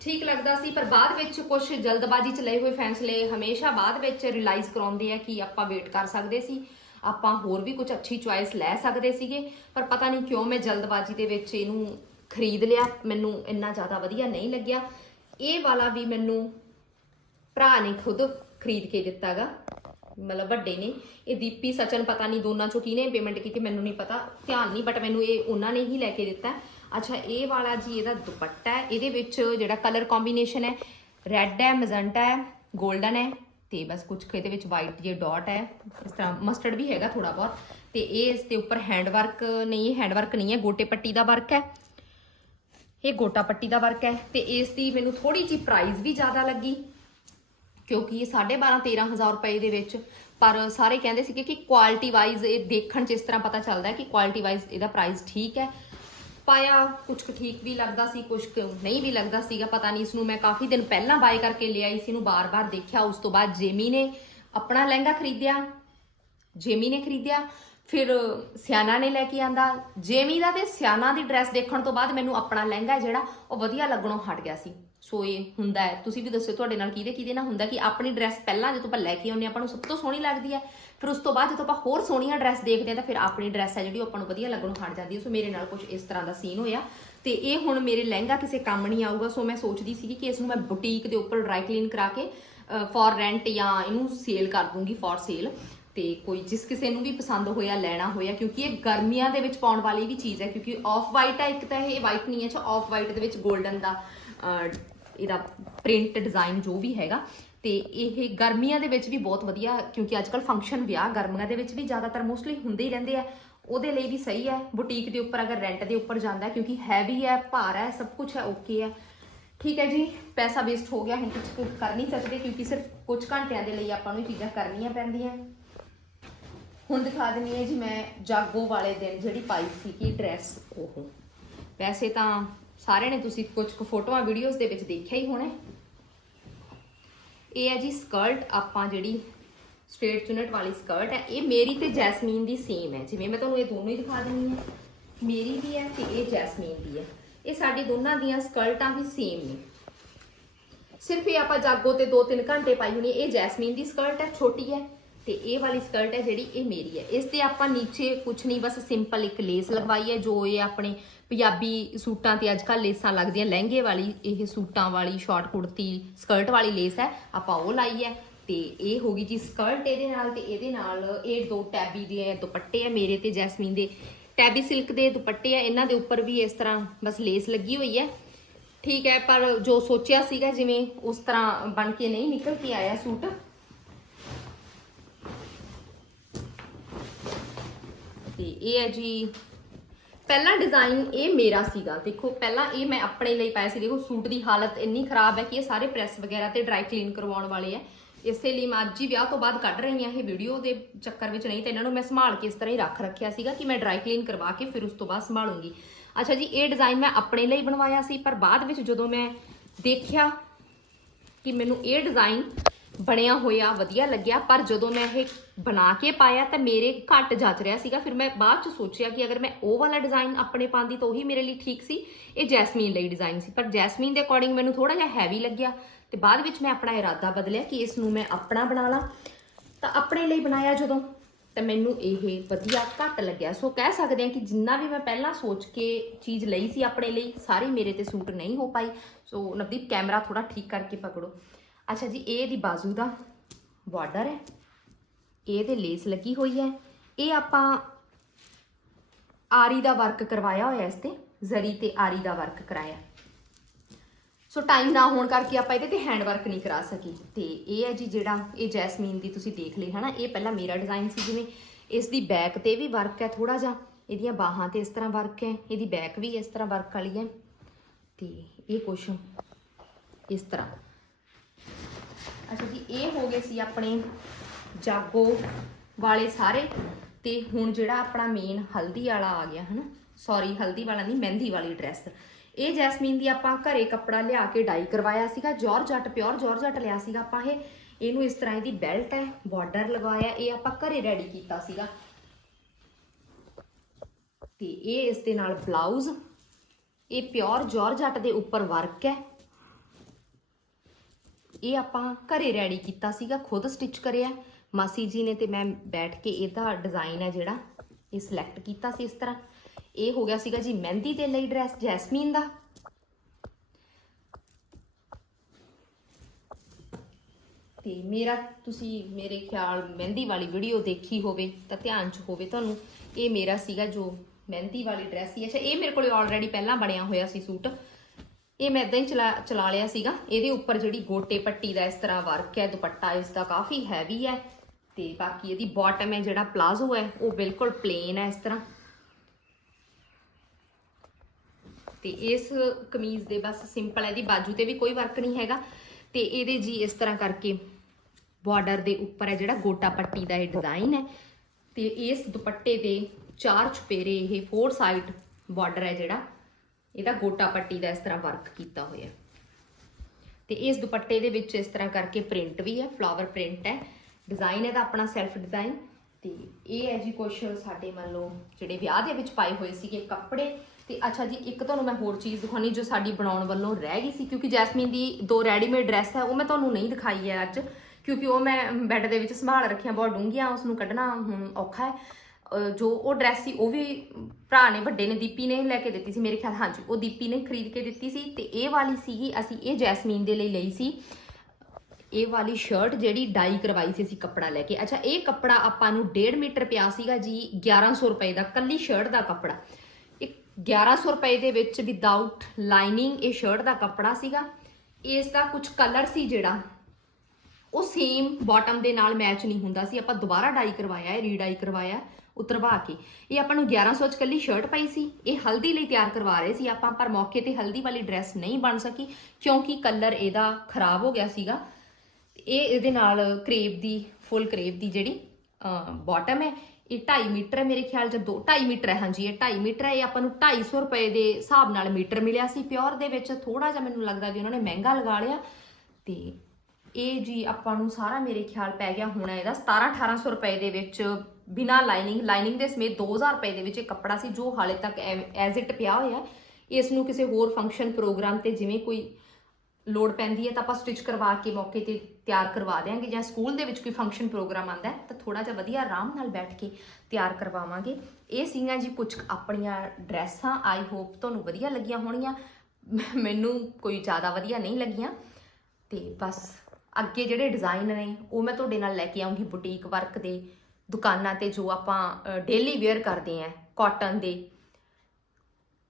ਠੀਕ ਲੱਗਦਾ ਸੀ, ਪਰ ਬਾਅਦ ਵਿੱਚ ਕੁਝ ਜਲਦਬਾਜ਼ੀ ਚ ਲਏ ਹੋਏ ਫੈਸਲੇ ਹਮੇਸ਼ਾ ਬਾਅਦ ਵਿੱਚ ਰਿਅਲਾਈਜ਼ ਕਰਾਉਂਦੇ ਆ ਕਿ ਆਪਾਂ ਵੇਟ ਕਰ ਸਕਦੇ ਸੀ। ਆਪਾਂ ਹੋਰ ਵੀ ਕੁਝ ਅੱਛੀ ਚੁਆਇਸ ਲੈ ਸਕਦੇ ਸੀਗੇ, ਪਰ ਪਤਾ ਨਹੀਂ ਕਿਉਂ ਮੈਂ ਜਲਦਬਾਜ਼ੀ ਦੇ ਵਿੱਚ ਇਹਨੂੰ ਖਰੀਦ ਲਿਆ। ਮੈਨੂੰ ਇੰਨਾ ਜ਼ਿਆਦਾ ਵਧੀਆ ਨਹੀਂ ਲੱਗਿਆ। ਇਹ ਵਾਲਾ ਵੀ ਮੈਨੂੰ ਭਰਾ ਨੇ ਖੁਦ ਖਰੀਦ ਕੇ ਦਿੱਤਾਗਾ। ਮਤਲਬ ਵੱਡੇ ਨੇ। ਇਹ ਦੀਪੀ, ਸਚਨ ਪਤਾ ਨਹੀਂ ਦੋਨਾਂ ਚੋਂ ਕਿਹਨੇ ਪੇਮੈਂਟ ਕੀਤੀ, ਮੈਨੂੰ ਨਹੀਂ ਪਤਾ, ਧਿਆਨ ਨਹੀਂ ਬਟ ਮੈਨੂੰ ਇਹ ਉਹਨਾਂ ਨੇ ਹੀ ਲੈ ਕੇ ਦਿੱਤਾ। ਅੱਛਾ, ਇਹ ਵਾਲਾ ਜੀ, ਇਹਦਾ ਦੁਪੱਟਾ ਹੈ। ਇਹਦੇ ਵਿੱਚ ਜਿਹੜਾ ਕਲਰ ਕੰਬੀਨੇਸ਼ਨ ਹੈ ਰੈੱਡ ਹੈ ਮੈਜੈਂਟਾ ਹੈ 골ਡਨ ਹੈ, ਤੇ ਬਸ ਕੁਝ ਇਹਦੇ ਵਿੱਚ ਵਾਈਟ ਜੇ ਡਾਟ ਹੈ। ਇਸ ਤਰ੍ਹਾਂ ਮਸਟਰਡ ਵੀ ਹੈਗਾ ਥੋੜਾ ਬਹੁਤ। ਤੇ ਇਹ ਇਸ ਦੇ ਉੱਪਰ ਹੈਂਡ ਵਰਕ ਨਹੀਂ ਇਹ ਹੈਂਡ ਵਰਕ ਨਹੀਂ ਹੈ, ਗੋਟੇ ਪੱਟੀ ਦਾ ਵਰਕ ਹੈ। ਇਹ ਗੋਟਾ ਪੱਟੀ ਦਾ ਵਰਕ ਹੈ। ਤੇ ਇਸ ਦੀ ਮੈਨੂੰ ਥੋੜੀ ਜੀ ਪ੍ਰਾਈਸ ਵੀ ਜ਼ਿਆਦਾ ਲੱਗੀ। ਕਿਉਂਕਿ ਇਹ 12.5 13000 ਰੁਪਏ ਦੇ ਵਿੱਚ, ਪਰ ਸਾਰੇ ਕਹਿੰਦੇ ਸੀਗੇ ਕਿ ਕੁਆਲਿਟੀ ਵਾਈਜ਼ ਇਹ ਦੇਖਣ 'ਚ ਇਸ ਤਰ੍ਹਾਂ ਪਤਾ ਚੱਲਦਾ ਹੈ ਕਿ ਕੁਆਲਿਟੀ ਵਾਈਜ਼ ਇਹਦਾ ਪ੍ਰਾਈਸ ਠੀਕ ਹੈ। ਪਾਇਆ ਕੁਝ ਕੁ ਠੀਕ ਵੀ ਲੱਗਦਾ ਸੀ ਕੁਝ ਕੁ ਨਹੀਂ ਵੀ ਲੱਗਦਾ ਸੀਗਾ, ਪਤਾ ਨਹੀਂ ਇਸ ਨੂੰ ਮੈਂ ਕਾਫੀ ਦਿਨ ਪਹਿਲਾਂ ਬਾਏ ਕਰਕੇ ਲਿਆਈ ਸੀ, ਇਹਨੂੰ ਬਾਰ-ਬਾਰ ਦੇਖਿਆ, ਉਸ ਤੋਂ ਬਾਅਦ ਜੇਮੀ ਨੇ ਆਪਣਾ ਲਹਿੰਗਾ ਖਰੀਦਿਆ ਜੇਮੀ ਨੇ ਖਰੀਦਿਆ, ਫਿਰ ਸਿਆਣਾ ਨੇ ਲੈ ਕੇ ਆਂਦਾ। ਜੇਮੀ ਦਾ ਤੇ ਸਿਆਣਾ ਦੀ ਡਰੈਸ ਦੇਖਣ ਤੋਂ ਬਾਅਦ ਮੈਨੂੰ ਆਪਣਾ ਲਹਿੰਗਾ ਜਿਹੜਾ ਉਹ ਵਧੀਆ ਲੱਗਣੋਂ ਹਟ ਗਿਆ ਸੀ। ਸੋ ਇਹ ਹੁੰਦਾ ਹੈ। ਤੁਸੀਂ ਵੀ ਦੱਸਿਓ ਤੁਹਾਡੇ ਨਾਲ ਕਿਹਦੇ ਕਿਹਦੇ ਨਾਲ ਹੁੰਦਾ ਕਿ ਆਪਣੀ ਡਰੈਸ ਪਹਿਲਾਂ ਜਦੋਂ ਆਪਾਂ ਲੈ ਕੇ ਆਉਂਦੇ ਆਪਾਂ ਨੂੰ ਸਭ ਤੋਂ ਸੋਹਣੀ ਲੱਗਦੀ ਹੈ। ਫਿਰ ਉਸ ਤੋਂ ਬਾਅਦ ਜਦੋਂ ਆਪਾਂ ਹੋਰ ਸੋਹਣੀਆਂ ਡਰੈਸ ਦੇਖਦੇ ਆ ਤਾਂ ਫਿਰ ਆਪਣੀ ਡਰੈਸ ਹੈ ਜਿਹੜੀ ਉਹ ਆਪਾਂ ਨੂੰ ਵਧੀਆ ਲੱਗਣੋਂ ਹਟ ਜਾਂਦੀ ਹੈ। ਸੋ ਮੇਰੇ ਨਾਲ ਕੁਝ ਇਸ ਤਰ੍ਹਾਂ ਦਾ ਸੀਨ ਹੋਇਆ। ਤੇ ਇਹ ਹੁਣ ਮੇਰੇ ਲਹਿੰਗਾ ਕਿਸੇ ਕੰਮ ਨਹੀਂ ਆਊਗਾ। ਸੋ ਮੈਂ ਸੋਚਦੀ ਸੀਗੀ ਕਿ ਇਸ ਨੂੰ ਮੈਂ ਬੁਟੀਕ ਦੇ ਉੱਪਰ ਡਰਾਈ ਕਲੀਨ ਕਰਾ ਕੇ ਫੋਰ ਰੈਂਟ ਜਾਂ ਇਹਨੂੰ ਸੇਲ ਕਰ ਦੂੰਗੀ ਫੋਰ ਸੇਲ ਤੇ ਕੋਈ ਜਿਸ ਕਿਸੇ ਨੂੰ ਵੀ ਪਸੰਦ ਹੋਇਆ, ਲੈਣਾ ਹੋਇਆ, ਕਿਉਂਕਿ ਇਹ ਗਰਮੀਆਂ ਦੇ ਵਿੱਚ ਪਾਉਣ ਵਾਲੀ ਵੀ ਚੀਜ਼ ਹੈ। ਕਿਉਂਕਿ ਆਫ ਵਾਈਟ ਹੈ, ਇੱਕ ਤਾਂ ਇਹ ਵਾਈਟ ਨਹੀਂ ਹੈ ਚਾ ਆਫ ਵਾਈਟ ਦੇ ਵਿੱਚ ਗੋਲਡਨ ਦਾ ਇਹਦਾ ਪ੍ਰਿੰਟ ਡਿਜ਼ਾਈਨ ਜੋ ਵੀ ਹੈਗਾ, ਤੇ ਇਹ ਗਰਮੀਆਂ ਦੇ ਵਿੱਚ ਵੀ ਬਹੁਤ ਵਧੀਆ, ਕਿਉਂਕਿ ਅੱਜ ਕੱਲ ਫੰਕਸ਼ਨ ਵਿਆਹ ਗਰਮੀਆਂ ਦੇ ਵਿੱਚ ਵੀ ਜ਼ਿਆਦਾਤਰ ਮੋਸਟਲੀ ਹੁੰਦੇ ਹੀ ਰਹਿੰਦੇ ਆ। ਉਹਦੇ ਲਈ ਵੀ ਸਹੀ ਹੈ ਬੁਟੀਕ ਦੇ ਉੱਪਰ ਅਗਰ ਰੈਂਟ ਦੇ ਉੱਪਰ ਜਾਂਦਾ ਹੈ, ਕਿਉਂਕਿ ਹੈਵੀ ਹੈ, ਭਾਰ ਹੈ, ਸਭ ਕੁਝ ਹੈ ਓਕੇ ਹੈ। ਠੀਕ ਹੈ ਜੀ, ਪੈਸਾ ਵੇਸਟ ਹੋ ਗਿਆ, ਹੁਣ ਕੁਝ ਕਰ ਨਹੀਂ ਸਕਦੇ, ਕਿਉਂਕਿ ਸਿਰਫ ਕੁਝ ਘੰਟਿਆਂ ਦੇ ਲਈ ਆਪਾਂ ਨੂੰ ਇਹ ਚੀਜ਼ਾਂ ਕਰਨੀਆਂ ਪੈਂਦੀਆਂ। ਹੁਣ ਦਿਖਾ ਦਿੰਨੀ ਹੈ ਜੀ ਮੈਂ ਜਾਗੋ ਵਾਲੇ ਦਿਨ ਜਿਹੜੀ ਪਾਈ ਸੀ ਕਿ ਡਰੈਸ ਉਹ। ਵੈਸੇ ਤਾਂ ਸਾਰਿਆਂ ਨੇ ਤੁਸੀਂ ਕੁਝ ਕੁ ਫੋਟੋਆਂ ਵੀਡੀਓਜ਼ ਦੇ ਵਿੱਚ ਦੇਖਿਆ ਹੀ ਹੋਣਾ ਇਹ ਹੈ ਜੀ ਸਕਰਟ ਆਪਾਂ ਜਿਹੜੀ ਸਟ੍ਰੇਟ ਚੁਨਟ ਵਾਲੀ ਸਕਰਟ ਹੈ, ਇਹ ਮੇਰੀ ਤੇ ਜੈਸਮੀਨ ਦੀ ਸੇਮ ਹੈ। ਜਿਵੇਂ ਮੈਂ ਤੁਹਾਨੂੰ ਇਹ ਦੋਨੋਂ ਹੀ ਦਿਖਾ ਦਿੰਨੀ ਹਾਂ। ਮੇਰੀ ਵੀ ਹੈ ਤੇ ਇਹ ਜੈਸਮੀਨ ਦੀ ਹੈ। ਇਹ ਸਾਡੀ ਦੋਨਾਂ ਦੀਆਂ ਸਕਰਟਾਂ ਵੀ ਸੇਮ ਨੇ। ਸਿਰਫ ਇਹ ਆਪਾਂ ਜਾਗੋ ਤੇ 2-3 ਘੰਟੇ ਪਾਈ ਹੋਣੀ ਇਹ ਜੈਸਮੀਨ ਦੀ ਸਕਰਟ ਹੈ, ਛੋਟੀ ਹੈ ਤੇ ਇਹ ਵਾਲੀ ਸਕਰਟ ਹੈ ਜਿਹੜੀ ਇਹ ਮੇਰੀ ਹੈ। ਇਸ ਤੇ ਆਪਾਂ ਨੀਚੇ ਕੁਝ ਨਹੀਂ, ਬਸ ਸਿੰਪਲ ਇੱਕ ਲੇਸ ਲਗਵਾਈ ਹੈ, ਜੋ ਇਹ ਆਪਣੇ ਪੰਜਾਬੀ ਸੂਟਾਂ ਤੇ ਅੱਜ ਅੱਜਕੱਲ ਲੇਸਾਂ ਲੱਗਦੀਆਂ, ਲਹਿੰਗੇ ਵਾਲੀ ਇਹ ਸੂਟਾਂ ਵਾਲੀ ਸ਼ਾਰਟ ਕੁੜਤੀ ਸਕਰਟ ਵਾਲੀ ਲੇਸ ਹੈ, ਆਪਾਂ ਉਹ ਲਾਈ ਹੈ। ਤੇ ਇਹ ਹੋ ਗਈ ਜੀ ਸਕਰਟ ਇਹਦੇ ਨਾਲ ਤੇ ਇਹਦੇ ਨਾਲ ਇਹ ਦੋ ਟੈਬੀ ਦੇ ਦੁਪੱਟੇ ਆ ਮੇਰੇ ਤੇ ਜੈਸਮੀਨ ਦੇ। ਟੈਬੀ ਸਿਲਕ ਦੇ ਦੁਪੱਟੇ ਆ, ਇਹਨਾਂ ਦੇ ਉੱਪਰ ਵੀ ਇਸ ਤਰ੍ਹਾਂ ਬਸ ਲੇਸ ਲੱਗੀ ਹੋਈ ਹੈ। ਠੀਕ ਹੈ, ਪਰ ਜੋ ਸੋਚਿਆ ਸੀਗਾ ਜਿਵੇਂ ਉਸ ਤਰ੍ਹਾਂ ਬਣ ਕੇ ਨਹੀਂ ਨਿਕਲ ਕੇ ਆਇਆ ਸੂਟ। ਤੇ ਇਹ ਹੈ ਜੀ ਪਹਿਲਾ ਡਿਜ਼ਾਈਨ ਇਹ ਮੇਰਾ ਸੀਗਾ। ਦੇਖੋ, ਪਹਿਲਾਂ ਇਹ ਮੈਂ ਆਪਣੇ ਲਈ ਪਾਇਆ ਸੀ। ਦੇਖੋ, ਸੂਟ ਦੀ ਹਾਲਤ ਇੰਨੀ ਖਰਾਬ ਹੈ ਕਿ ਇਹ ਸਾਰੇ ਪ੍ਰੈਸ ਵਗੈਰਾ ਤੇ ਡਰਾਈ ਕਲੀਨ ਕਰਵਾਉਣ ਵਾਲੇ ਆ ਇਸੇ ਲਈ ਮੈਂ ਅੱਜ ਹੀ ਵਿਆਹ ਤੋਂ ਬਾਅਦ ਕੱਢ ਰਹੀ ਹਾਂ ਇਹ ਵੀਡੀਓ ਦੇ ਚੱਕਰ ਵਿੱਚ। ਨਹੀਂ ਤਾਂ ਇਹਨਾਂ ਨੂੰ ਮੈਂ ਸੰਭਾਲ ਕੇ ਇਸ ਤਰ੍ਹਾਂ ਹੀ ਰੱਖ ਰੱਖਿਆ ਸੀਗਾ ਕਿ ਮੈਂ ਡਰਾਈ ਕਲੀਨ ਕਰਵਾ ਕੇ ਫਿਰ ਉਸ ਤੋਂ ਬਾਅਦ ਸੰਭਾਲੂੰਗੀ। ਅੱਛਾ ਜੀ, ਇਹ ਡਿਜ਼ਾਈਨ ਮੈਂ ਆਪਣੇ ਲਈ ਬਣਵਾਇਆ ਸੀ, ਪਰ ਬਾਅਦ ਵਿੱਚ ਜਦੋਂ ਮੈਂ ਦੇਖਿਆ ਕਿ ਮੈਨੂੰ ਇਹ ਡਿਜ਼ਾਈਨ ਬਣਿਆ ਹੋਇਆ, ਵਧੀਆ ਲੱਗਿਆ, ਪਰ ਜਦੋਂ ਮੈਂ ਇਹ ਬਣਾ ਕੇ ਪਾਇਆ ਤਾਂ ਮੇਰੇ ਘੱਟ ਜੱਜ ਰਿਹਾ ਸੀਗਾ। ਫਿਰ ਮੈਂ ਬਾਅਦ ਚ ਸੋਚਿਆ ਕਿ ਅਗਰ ਮੈਂ ਉਹ ਵਾਲਾ ਡਿਜ਼ਾਈਨ ਆਪਣੇ ਪਾਉਂਦੀ ਤਾਂ ਉਹੀ ਮੇਰੇ ਲਈ ਠੀਕ ਸੀ। ਇਹ ਜੈਸਮੀਨ ਲਈ ਡਿਜ਼ਾਈਨ ਸੀ। ਪਰ ਜੈਸਮੀਨ ਦੇ ਅਕੋਰਡਿੰਗ ਮੈਨੂੰ ਥੋੜਾ ਜਿਹਾ ਹੈਵੀ ਲੱਗਿਆ ਤੇ ਬਾਅਦ ਵਿੱਚ ਮੈਂ ਆਪਣਾ ਇਰਾਦਾ ਬਦਲਿਆ ਕਿ ਇਸ ਨੂੰ ਮੈਂ ਆਪਣਾ ਬਣਾ ਲਾਂ। ਤਾਂ ਆਪਣੇ ਲਈ ਬਣਾਇਆ ਜਦੋਂ, ਤਾਂ ਮੈਨੂੰ ਇਹ ਵਧੀਆ ਘੱਟ ਲੱਗਿਆ। ਸੋ ਕਹਿ ਸਕਦੇ ਹਾਂ ਕਿ ਜਿੰਨਾ ਵੀ ਮੈਂ ਪਹਿਲਾਂ ਸੋਚ ਕੇ ਚੀਜ਼ ਲਈ ਸੀ ਆਪਣੇ ਲਈ, ਸਾਰੀ ਮੇਰੇ ਤੇ ਸੂਟ ਨਹੀਂ ਹੋ ਪਾਈ। ਸੋ ਨਵਦੀਪ, ਕੈਮਰਾ ਥੋੜਾ ਠੀਕ ਕਰਕੇ ਪਕੜੋ। ਅੱਛਾ ਜੀ, ਇਹ ਦੀ ਬਾਜ਼ੂ ਦਾ ਬਾਰਡਰ ਹੈ। ਇਹ ਤੇ ਲੇਸ ਲੱਗੀ ਹੋਈ ਹੈ। ਇਹ ਆਪਾਂ ਆਰੀ ਦਾ ਵਰਕ ਕਰਵਾਇਆ ਹੋਇਆ ਇਸ ਤੇ, ਜ਼ਰੀ ਤੇ ਆਰੀ ਦਾ ਵਰਕ ਕਰਾਇਆ। ਸੋ ਟਾਈਮ ਨਾ ਹੋਣ ਕਰਕੇ ਆਪਾਂ ਇਹਦੇ ਤੇ ਹੈਂਡ ਵਰਕ ਨਹੀਂ ਕਰਾ ਸਕੀ। ਤੇ ਇਹ ਹੈ ਜੀ ਜਿਹੜਾ, ਇਹ ਜੈਸਮੀਨ ਦੀ ਤੁਸੀਂ ਦੇਖ ਲਈ, ਹਨਾ? ਇਹ ਪਹਿਲਾਂ ਮੇਰਾ ਡਿਜ਼ਾਈਨ ਸੀ ਜਿਵੇਂ। ਇਸ ਦੀ ਬੈਕ ਤੇ ਵੀ ਵਰਕ ਹੈ ਥੋੜਾ ਜਿਹਾ। ਇਹਦੀਆਂ ਬਾਹਾਂ ਤੇ ਇਸ ਤਰ੍ਹਾਂ ਵਰਕ ਹੈ। ਇਹਦੀ ਬੈਕ ਵੀ ਇਸ ਤਰ੍ਹਾਂ ਵਰਕ ਵਾਲੀ ਹੈ। ਤੇ ਇਹ ਕੁਛ ਇਸ ਤਰ੍ਹਾਂ। ਅੱਛਾ ਜੀ, ਇਹ ਹੋ ਗਏ ਸੀ ਆਪਣੇ ਜਾਗੋ ਵਾਲੇ ਸਾਰੇ ਤੇ ਹੁਣ ਜਿਹੜਾ ਆਪਣਾ ਮੇਨ ਹਲਦੀ ਵਾਲਾ ਆ ਗਿਆ, ਹਨਾ? ਸੌਰੀ ਹਲਦੀ ਵਾਲਾ ਨਹੀਂ, ਮਹਿੰਦੀ ਵਾਲੀ ਡਰੈਸ ਇਹ ਜੈਸਮੀਨ ਦੀ ਆਪਾਂ ਘਰੇ ਕੱਪੜਾ ਲਿਆ ਕੇ ਡਾਈ ਕਰਵਾਇਆ ਸੀਗਾ ਜਾਰਜਟ ਪਿਓਰ ਜਾਰਜਟ ਲਿਆ ਸੀਗਾ ਆਪਾਂ ਇਹ। ਇਹਨੂੰ ਇਸ ਤਰ੍ਹਾਂ ਇਹਦੀ ਬੈਲਟ ਹੈ ਬਾਰਡਰ ਲਗਾਇਆ ਇਹ ਆਪਾਂ ਘਰੇ ਰੈਡੀ ਕੀਤਾ ਸੀਗਾ। ਤੇ ਇਹ ਇਸ ਦੇ ਨਾਲ ਬਲਾਊਜ਼ ਇਹ ਪਿਓਰ ਜਾਰਜਟ ਦੇ ਉੱਪਰ ਵਰਕ ਹੈ। ਇਹ ਆਪਾਂ ਘਰੇ ਰੈਡੀ ਕੀਤਾ ਸੀਗਾ, ਖੁਦ ਸਟਿਚ ਕਰਿਆ। ਮਾਸੀ ਜੀ ਨੇ ਤੇ ਮੈਂ ਬੈਠ ਕੇ ਇਹਦਾ ਡਿਜ਼ਾਈਨ ਹੈ ਜਿਹੜਾ, ਇਹ ਸਿਲੈਕਟ ਕੀਤਾ ਸੀ ਇਸ ਤਰ੍ਹਾਂ। ਇਹ ਹੋ ਗਿਆ ਸੀਗਾ ਜੀ ਮਹਿੰਦੀ ਦੇ ਲਈ ਡਰੈਸ ਜੈਸਮੀਨ ਦਾ। ਤੇ ਮੇਰਾ, ਤੁਸੀਂ ਮੇਰੇ ਖਿਆਲ ਮਹਿੰਦੀ ਵਾਲੀ ਵੀਡੀਓ ਦੇਖੀ ਹੋਵੇ, ਤਾਂ ਧਿਆਨ 'ਚ ਹੋਵੇ ਤੁਹਾਨੂੰ। ਇਹ ਮੇਰਾ ਸੀਗਾ ਜੋ ਮਹਿੰਦੀ ਵਾਲੀ ਡਰੈਸ ਸੀ। ਅੱਛਾ, ਇਹ ਮੇਰੇ ਕੋਲੇ ਆਲਰੇਡੀ ਪਹਿਲਾਂ ਬਣਿਆ ਹੋਇਆ ਸੀ ਸੂਟ। ਇਹ ਮੈਂ ਇਦਾਂ ਹੀ ਚਲਾ ਚਲਾ ਲਿਆ ਸੀਗਾ। ਇਹਦੇ ਉੱਪਰ ਜਿਹੜੀ ਗੋਟੇ ਪੱਟੀ ਦਾ ਇਸ ਤਰ੍ਹਾਂ ਵਰਕ ਹੈ, ਦੁਪੱਟਾ ਇਸ ਦਾ ਕਾਫੀ ਹੈਵੀ ਹੈ ਤੇ ਬਾਕੀ ਇਹਦੀ ਬਾਟਮ ਹੈ ਜਿਹੜਾ ਪਲਾਜ਼ੋ ਹੈ, ਉਹ ਬਿਲਕੁਲ ਪਲੇਨ ਹੈ ਇਸ ਤਰ੍ਹਾਂ। ਤੇ ਇਸ ਕਮੀਜ਼ ਦੇ ਬਸ ਸਿੰਪਲ ਹੈ ਦੀ ਬਾਜੂ ਤੇ ਵੀ ਕੋਈ ਵਰਕ ਨਹੀਂ ਹੈਗਾ। ਤੇ ਇਹਦੇ ਜੀ ਇਸ ਤਰ੍ਹਾਂ ਕਰਕੇ ਬਾਰਡਰ ਦੇ ਉੱਪਰ ਹੈ ਜਿਹੜਾ ਗੋਟਾ ਪੱਟੀ ਦਾ ਇਹ ਡਿਜ਼ਾਈਨ ਹੈ। ਤੇ ਇਸ ਦੁਪੱਟੇ ਦੇ ਚਾਰ ਚੁਪੇਰੇ ਇਹ ਫੋਰ ਸਾਈਡ ਬਾਰਡਰ ਹੈ ਜਿਹੜਾ। ਇਹਦਾ ਗੋਟਾ ਪੱਟੀ ਦਾ ਇਸ ਤਰ੍ਹਾਂ ਵਰਕ ਕੀਤਾ ਹੋਇਆ ਤੇ ਇਸ ਦੁਪੱਟੇ ਦੇ ਵਿੱਚ ਇਸ ਤਰ੍ਹਾਂ ਕਰਕੇ ਪ੍ਰਿੰਟ ਵੀ ਹੈ ਫਲਾਵਰ ਪ੍ਰਿੰਟ ਹੈ। ਡਿਜ਼ਾਈਨ ਇਹਦਾ ਆਪਣਾ ਸੈਲਫ ਡਿਜ਼ਾਈਨ ਤੇ ਇਹ ਹੈ ਜੀ ਕੁਝ ਸਾਡੇ ਮੰਨ ਲਓ ਜਿਹੜੇ ਵਿਆਹ ਦੇ ਵਿੱਚ ਪਾਏ ਹੋਏ ਸੀਗੇ ਕੱਪੜੇ। ਤੇ ਅੱਛਾ ਜੀ, ਇੱਕ ਤੁਹਾਨੂੰ ਮੈਂ ਹੋਰ ਚੀਜ਼ ਦਿਖਾਉਣੀ ਜੋ ਸਾਡੀ ਬਣਾਉਣ ਵੱਲੋਂ ਰਹਿ ਗਈ ਸੀ, ਕਿਉਂਕਿ ਜੈਸਮੀਨ ਦੀ ਦੋ ਰੈਡੀਮੇਡ ਡਰੈਸ ਹੈ, ਉਹ ਮੈਂ ਤੁਹਾਨੂੰ ਨਹੀਂ ਦਿਖਾਈ ਹੈ ਅੱਜ। ਕਿਉਂਕਿ ਉਹ ਮੈਂ ਬੈੱਡ ਦੇ ਵਿੱਚ ਸੰਭਾਲ ਰੱਖੀਆਂ, ਬਹੁਤ ਡੂੰਘੀਆਂ ਉਸ ਨੂੰ ਕੱਢਣਾ ਹੁਣ ਔਖਾ ਹੈ। ਜੋ ਉਹ ਡਰੈਸ ਸੀ, ਉਹ ਵੀ ਭਰਾ ਨੇ, ਵੱਡੇ ਨੇ, ਦੀਪੀ ਨੇ ਲੈ ਕੇ ਦਿੱਤੀ ਸੀ ਮੇਰੇ ਖਿਆਲ ਹਾਂਜੀ, ਉਹ ਦੀਪੀ ਨੇ ਖਰੀਦ ਕੇ ਦਿੱਤੀ ਸੀ ਤੇ ਇਹ ਵਾਲੀ ਸੀਗੀ, ਅਸੀਂ ਇਹ ਜੈਸਮੀਨ ਦੇ ਲਈ ਲਈ ਸੀ। ਇਹ ਵਾਲੀ ਸ਼ਰਟ ਜਿਹੜੀ ਡਾਈ ਕਰਵਾਈ ਸੀ ਅਸੀਂ ਕੱਪੜਾ ਲੈ ਕੇ। ਅੱਛਾ, ਇਹ ਕੱਪੜਾ ਆਪਾਂ ਨੂੰ 1.5 ਮੀਟਰ ਪਿਆ ਸੀਗਾ ਜੀ 1100 ਰੁਪਏ ਦਾ, ਕੱਲੀ ਸ਼ਰਟ ਦਾ ਕੱਪੜਾ। ਇਹ 1100 ਰੁਪਏ ਦੇ ਵਿੱਚ ਵਿਦਆਊਟ ਲਾਈਨਿੰਗ ਇਹ ਸ਼ਰਟ ਦਾ ਕੱਪੜਾ ਸੀਗਾ। ਇਸ ਦਾ ਕੁਝ ਕਲਰ ਸੀ ਜਿਹੜਾ, ਉਹ ਸੇਮ ਬਾਟਮ ਦੇ ਨਾਲ ਮੈਚ ਨਹੀਂ ਹੁੰਦਾ ਸੀ। ਆਪਾਂ ਦੁਬਾਰਾ ਡਾਈ ਕਰਵਾਇਆ ਹੈ ਰੀਡਾਈ ਕਰਵਾਇਆ। ਉਤਰਵਾ ਕੇ। ਇਹ ਆਪਾਂ ਨੂੰ 1100 ਚ ਕੱਲੀ ਸ਼ਰਟ ਪਾਈ ਸੀ। ਇਹ ਹਲਦੀ ਲਈ ਤਿਆਰ ਕਰਵਾ ਰਹੇ ਸੀ ਆਪਾਂ, ਪਰ ਮੌਕੇ ਤੇ ਹਲਦੀ ਵਾਲੀ ਡਰੈਸ ਨਹੀਂ ਬਣ ਸਕੀ, ਕਿਉਂਕਿ ਕਲਰ ਇਹਦਾ ਖਰਾਬ ਹੋ ਗਿਆ ਸੀਗਾ। ਇਹ ਇਹਦੇ ਨਾਲ ਕਰੇਪ ਦੀ ਫੁੱਲ ਕਰੇਪ ਦੀ ਜਿਹੜੀ ਬਾਟਮ ਹੈ, ਇਹ 2.5 ਮੀਟਰ ਹੈ ਮੇਰੇ ਖਿਆਲ ਚ 2 2.5 ਮੀਟਰ ਹੈ, ਹਾਂਜੀ, ਇਹ 2.5 ਮੀਟਰ ਹੈ। ਇਹ ਆਪਾਂ ਨੂੰ 250 ਰੁਪਏ ਦੇ ਹਿਸਾਬ ਨਾਲ ਮੀਟਰ ਮਿਲਿਆ ਸੀ। ਪਿਓਰ ਦੇ ਵਿੱਚ ਥੋੜਾ ਜਿਹਾ ਮੈਨੂੰ ਲੱਗਦਾ ਵੀ ਉਹਨਾਂ ਨੇ ਮਹਿੰਗਾ ਲਗਾ ਲਿਆ। ਤੇ ਇਹ ਜੀ ਆਪਾਂ ਨੂੰ ਸਾਰਾ ਮੇਰੇ ਖਿਆਲ ਪੈ ਗਿਆ ਹੋਣਾ ਇਹਦਾ 17 1800 ਰੁਪਏ ਦੇ ਵਿੱਚ ਬਿਨਾ ਲਾਈਨਿੰਗ ਲਾਈਨਿੰਗ ਦੇ ਸਮੇਤ 2000 ਰੁਪਏ ਦੇ ਵਿੱਚ ਇਹ ਕੱਪੜਾ ਸੀ ਜੋ ਹਾਲੇ ਤੱਕ ਐਜ਼ ਇਟ ਪਿਆ ਹੋਇਆ। ਇਸ ਨੂੰ ਕਿਸੇ ਹੋਰ ਫੰਕਸ਼ਨ ਪ੍ਰੋਗਰਾਮ ਤੇ ਜਿਵੇਂ ਕੋਈ ਲੋੜ ਪੈਂਦੀ ਹੈ ਤਾਂ ਆਪਾਂ ਸਟਿਚ ਕਰਵਾ ਕੇ ਮੌਕੇ ਤੇ ਤਿਆਰ ਕਰਵਾ ਦੇਾਂਗੇ ਜਾਂ ਸਕੂਲ ਦੇ ਵਿੱਚ ਕੋਈ ਫੰਕਸ਼ਨ ਪ੍ਰੋਗਰਾਮ ਆਂਦਾ ਤਾਂ ਥੋੜਾ ਜਿਹਾ ਵਧੀਆ ਆਰਾਮ ਨਾਲ ਬੈਠ ਕੇ ਤਿਆਰ ਕਰਵਾਵਾਂਗੇ। ਇਹ ਸੀਗੀਆਂ ਜੀ ਕੁਝ ਆਪਣੀਆਂ ਡਰੈਸਾਂ ਆਈ ਹੋਪ ਤੁਹਾਨੂੰ ਵਧੀਆ ਲੱਗੀਆਂ ਹੋਣਗੀਆਂ। ਮੈਨੂੰ ਕੋਈ ਜ਼ਿਆਦਾ ਵਧੀਆ ਨਹੀਂ ਲੱਗੀਆਂ। ਤੇ ਬਸ ਅੱਗੇ ਜਿਹੜੇ ਡਿਜ਼ਾਈਨ ਨੇ, ਉਹ ਮੈਂ ਤੁਹਾਡੇ ਨਾਲ ਲੈ ਕੇ ਆਉਂਗੀ ਬੁਟੀਕ ਵਰਕ ਦੇ। ਦੁਕਾਨਾਂ ਤੇ ਜੋ ਆਪਾਂ ਡੇਲੀ ਵੇਅਰ ਕਰਦੇ ਆਂ ਕਾਟਨ ਦੇ,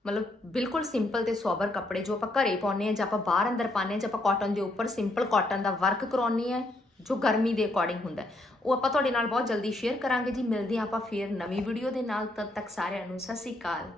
ਮਤਲਬ ਬਿਲਕੁਲ ਸਿੰਪਲ ਤੇ ਸੋਬਰ ਕੱਪੜੇ ਜੋ ਆਪਾਂ ਘਰੇ ਪਾਉਂਦੇ ਆ ਜਾਂ ਆਪਾਂ ਬਾਹਰ ਅੰਦਰ ਪਾਉਂਦੇ ਆ ਜਾਂ ਆਪਾਂ ਕਾਟਨ ਦੇ ਉੱਪਰ ਸਿੰਪਲ ਕਾਟਨ ਦਾ ਵਰਕ ਕਰਾਉਂਦੇ ਆ ਜੋ ਗਰਮੀ ਦੇ ਅਕੋਰਡਿੰਗ ਹੁੰਦਾ ਉਹ ਆਪਾਂ ਤੁਹਾਡੇ ਨਾਲ ਬਹੁਤ ਜਲਦੀ ਸ਼ੇਅਰ ਕਰਾਂਗੇ ਜੀ। ਮਿਲਦੇ ਆ ਆਪਾਂ ਫੇਰ ਨਵੀਂ ਵੀਡੀਓ ਦੇ ਨਾਲ। ਤਦ ਤੱਕ ਸਾਰਿਆਂ ਨੂੰ ਸਤਿ ਸ਼੍ਰੀ ਅਕਾਲ।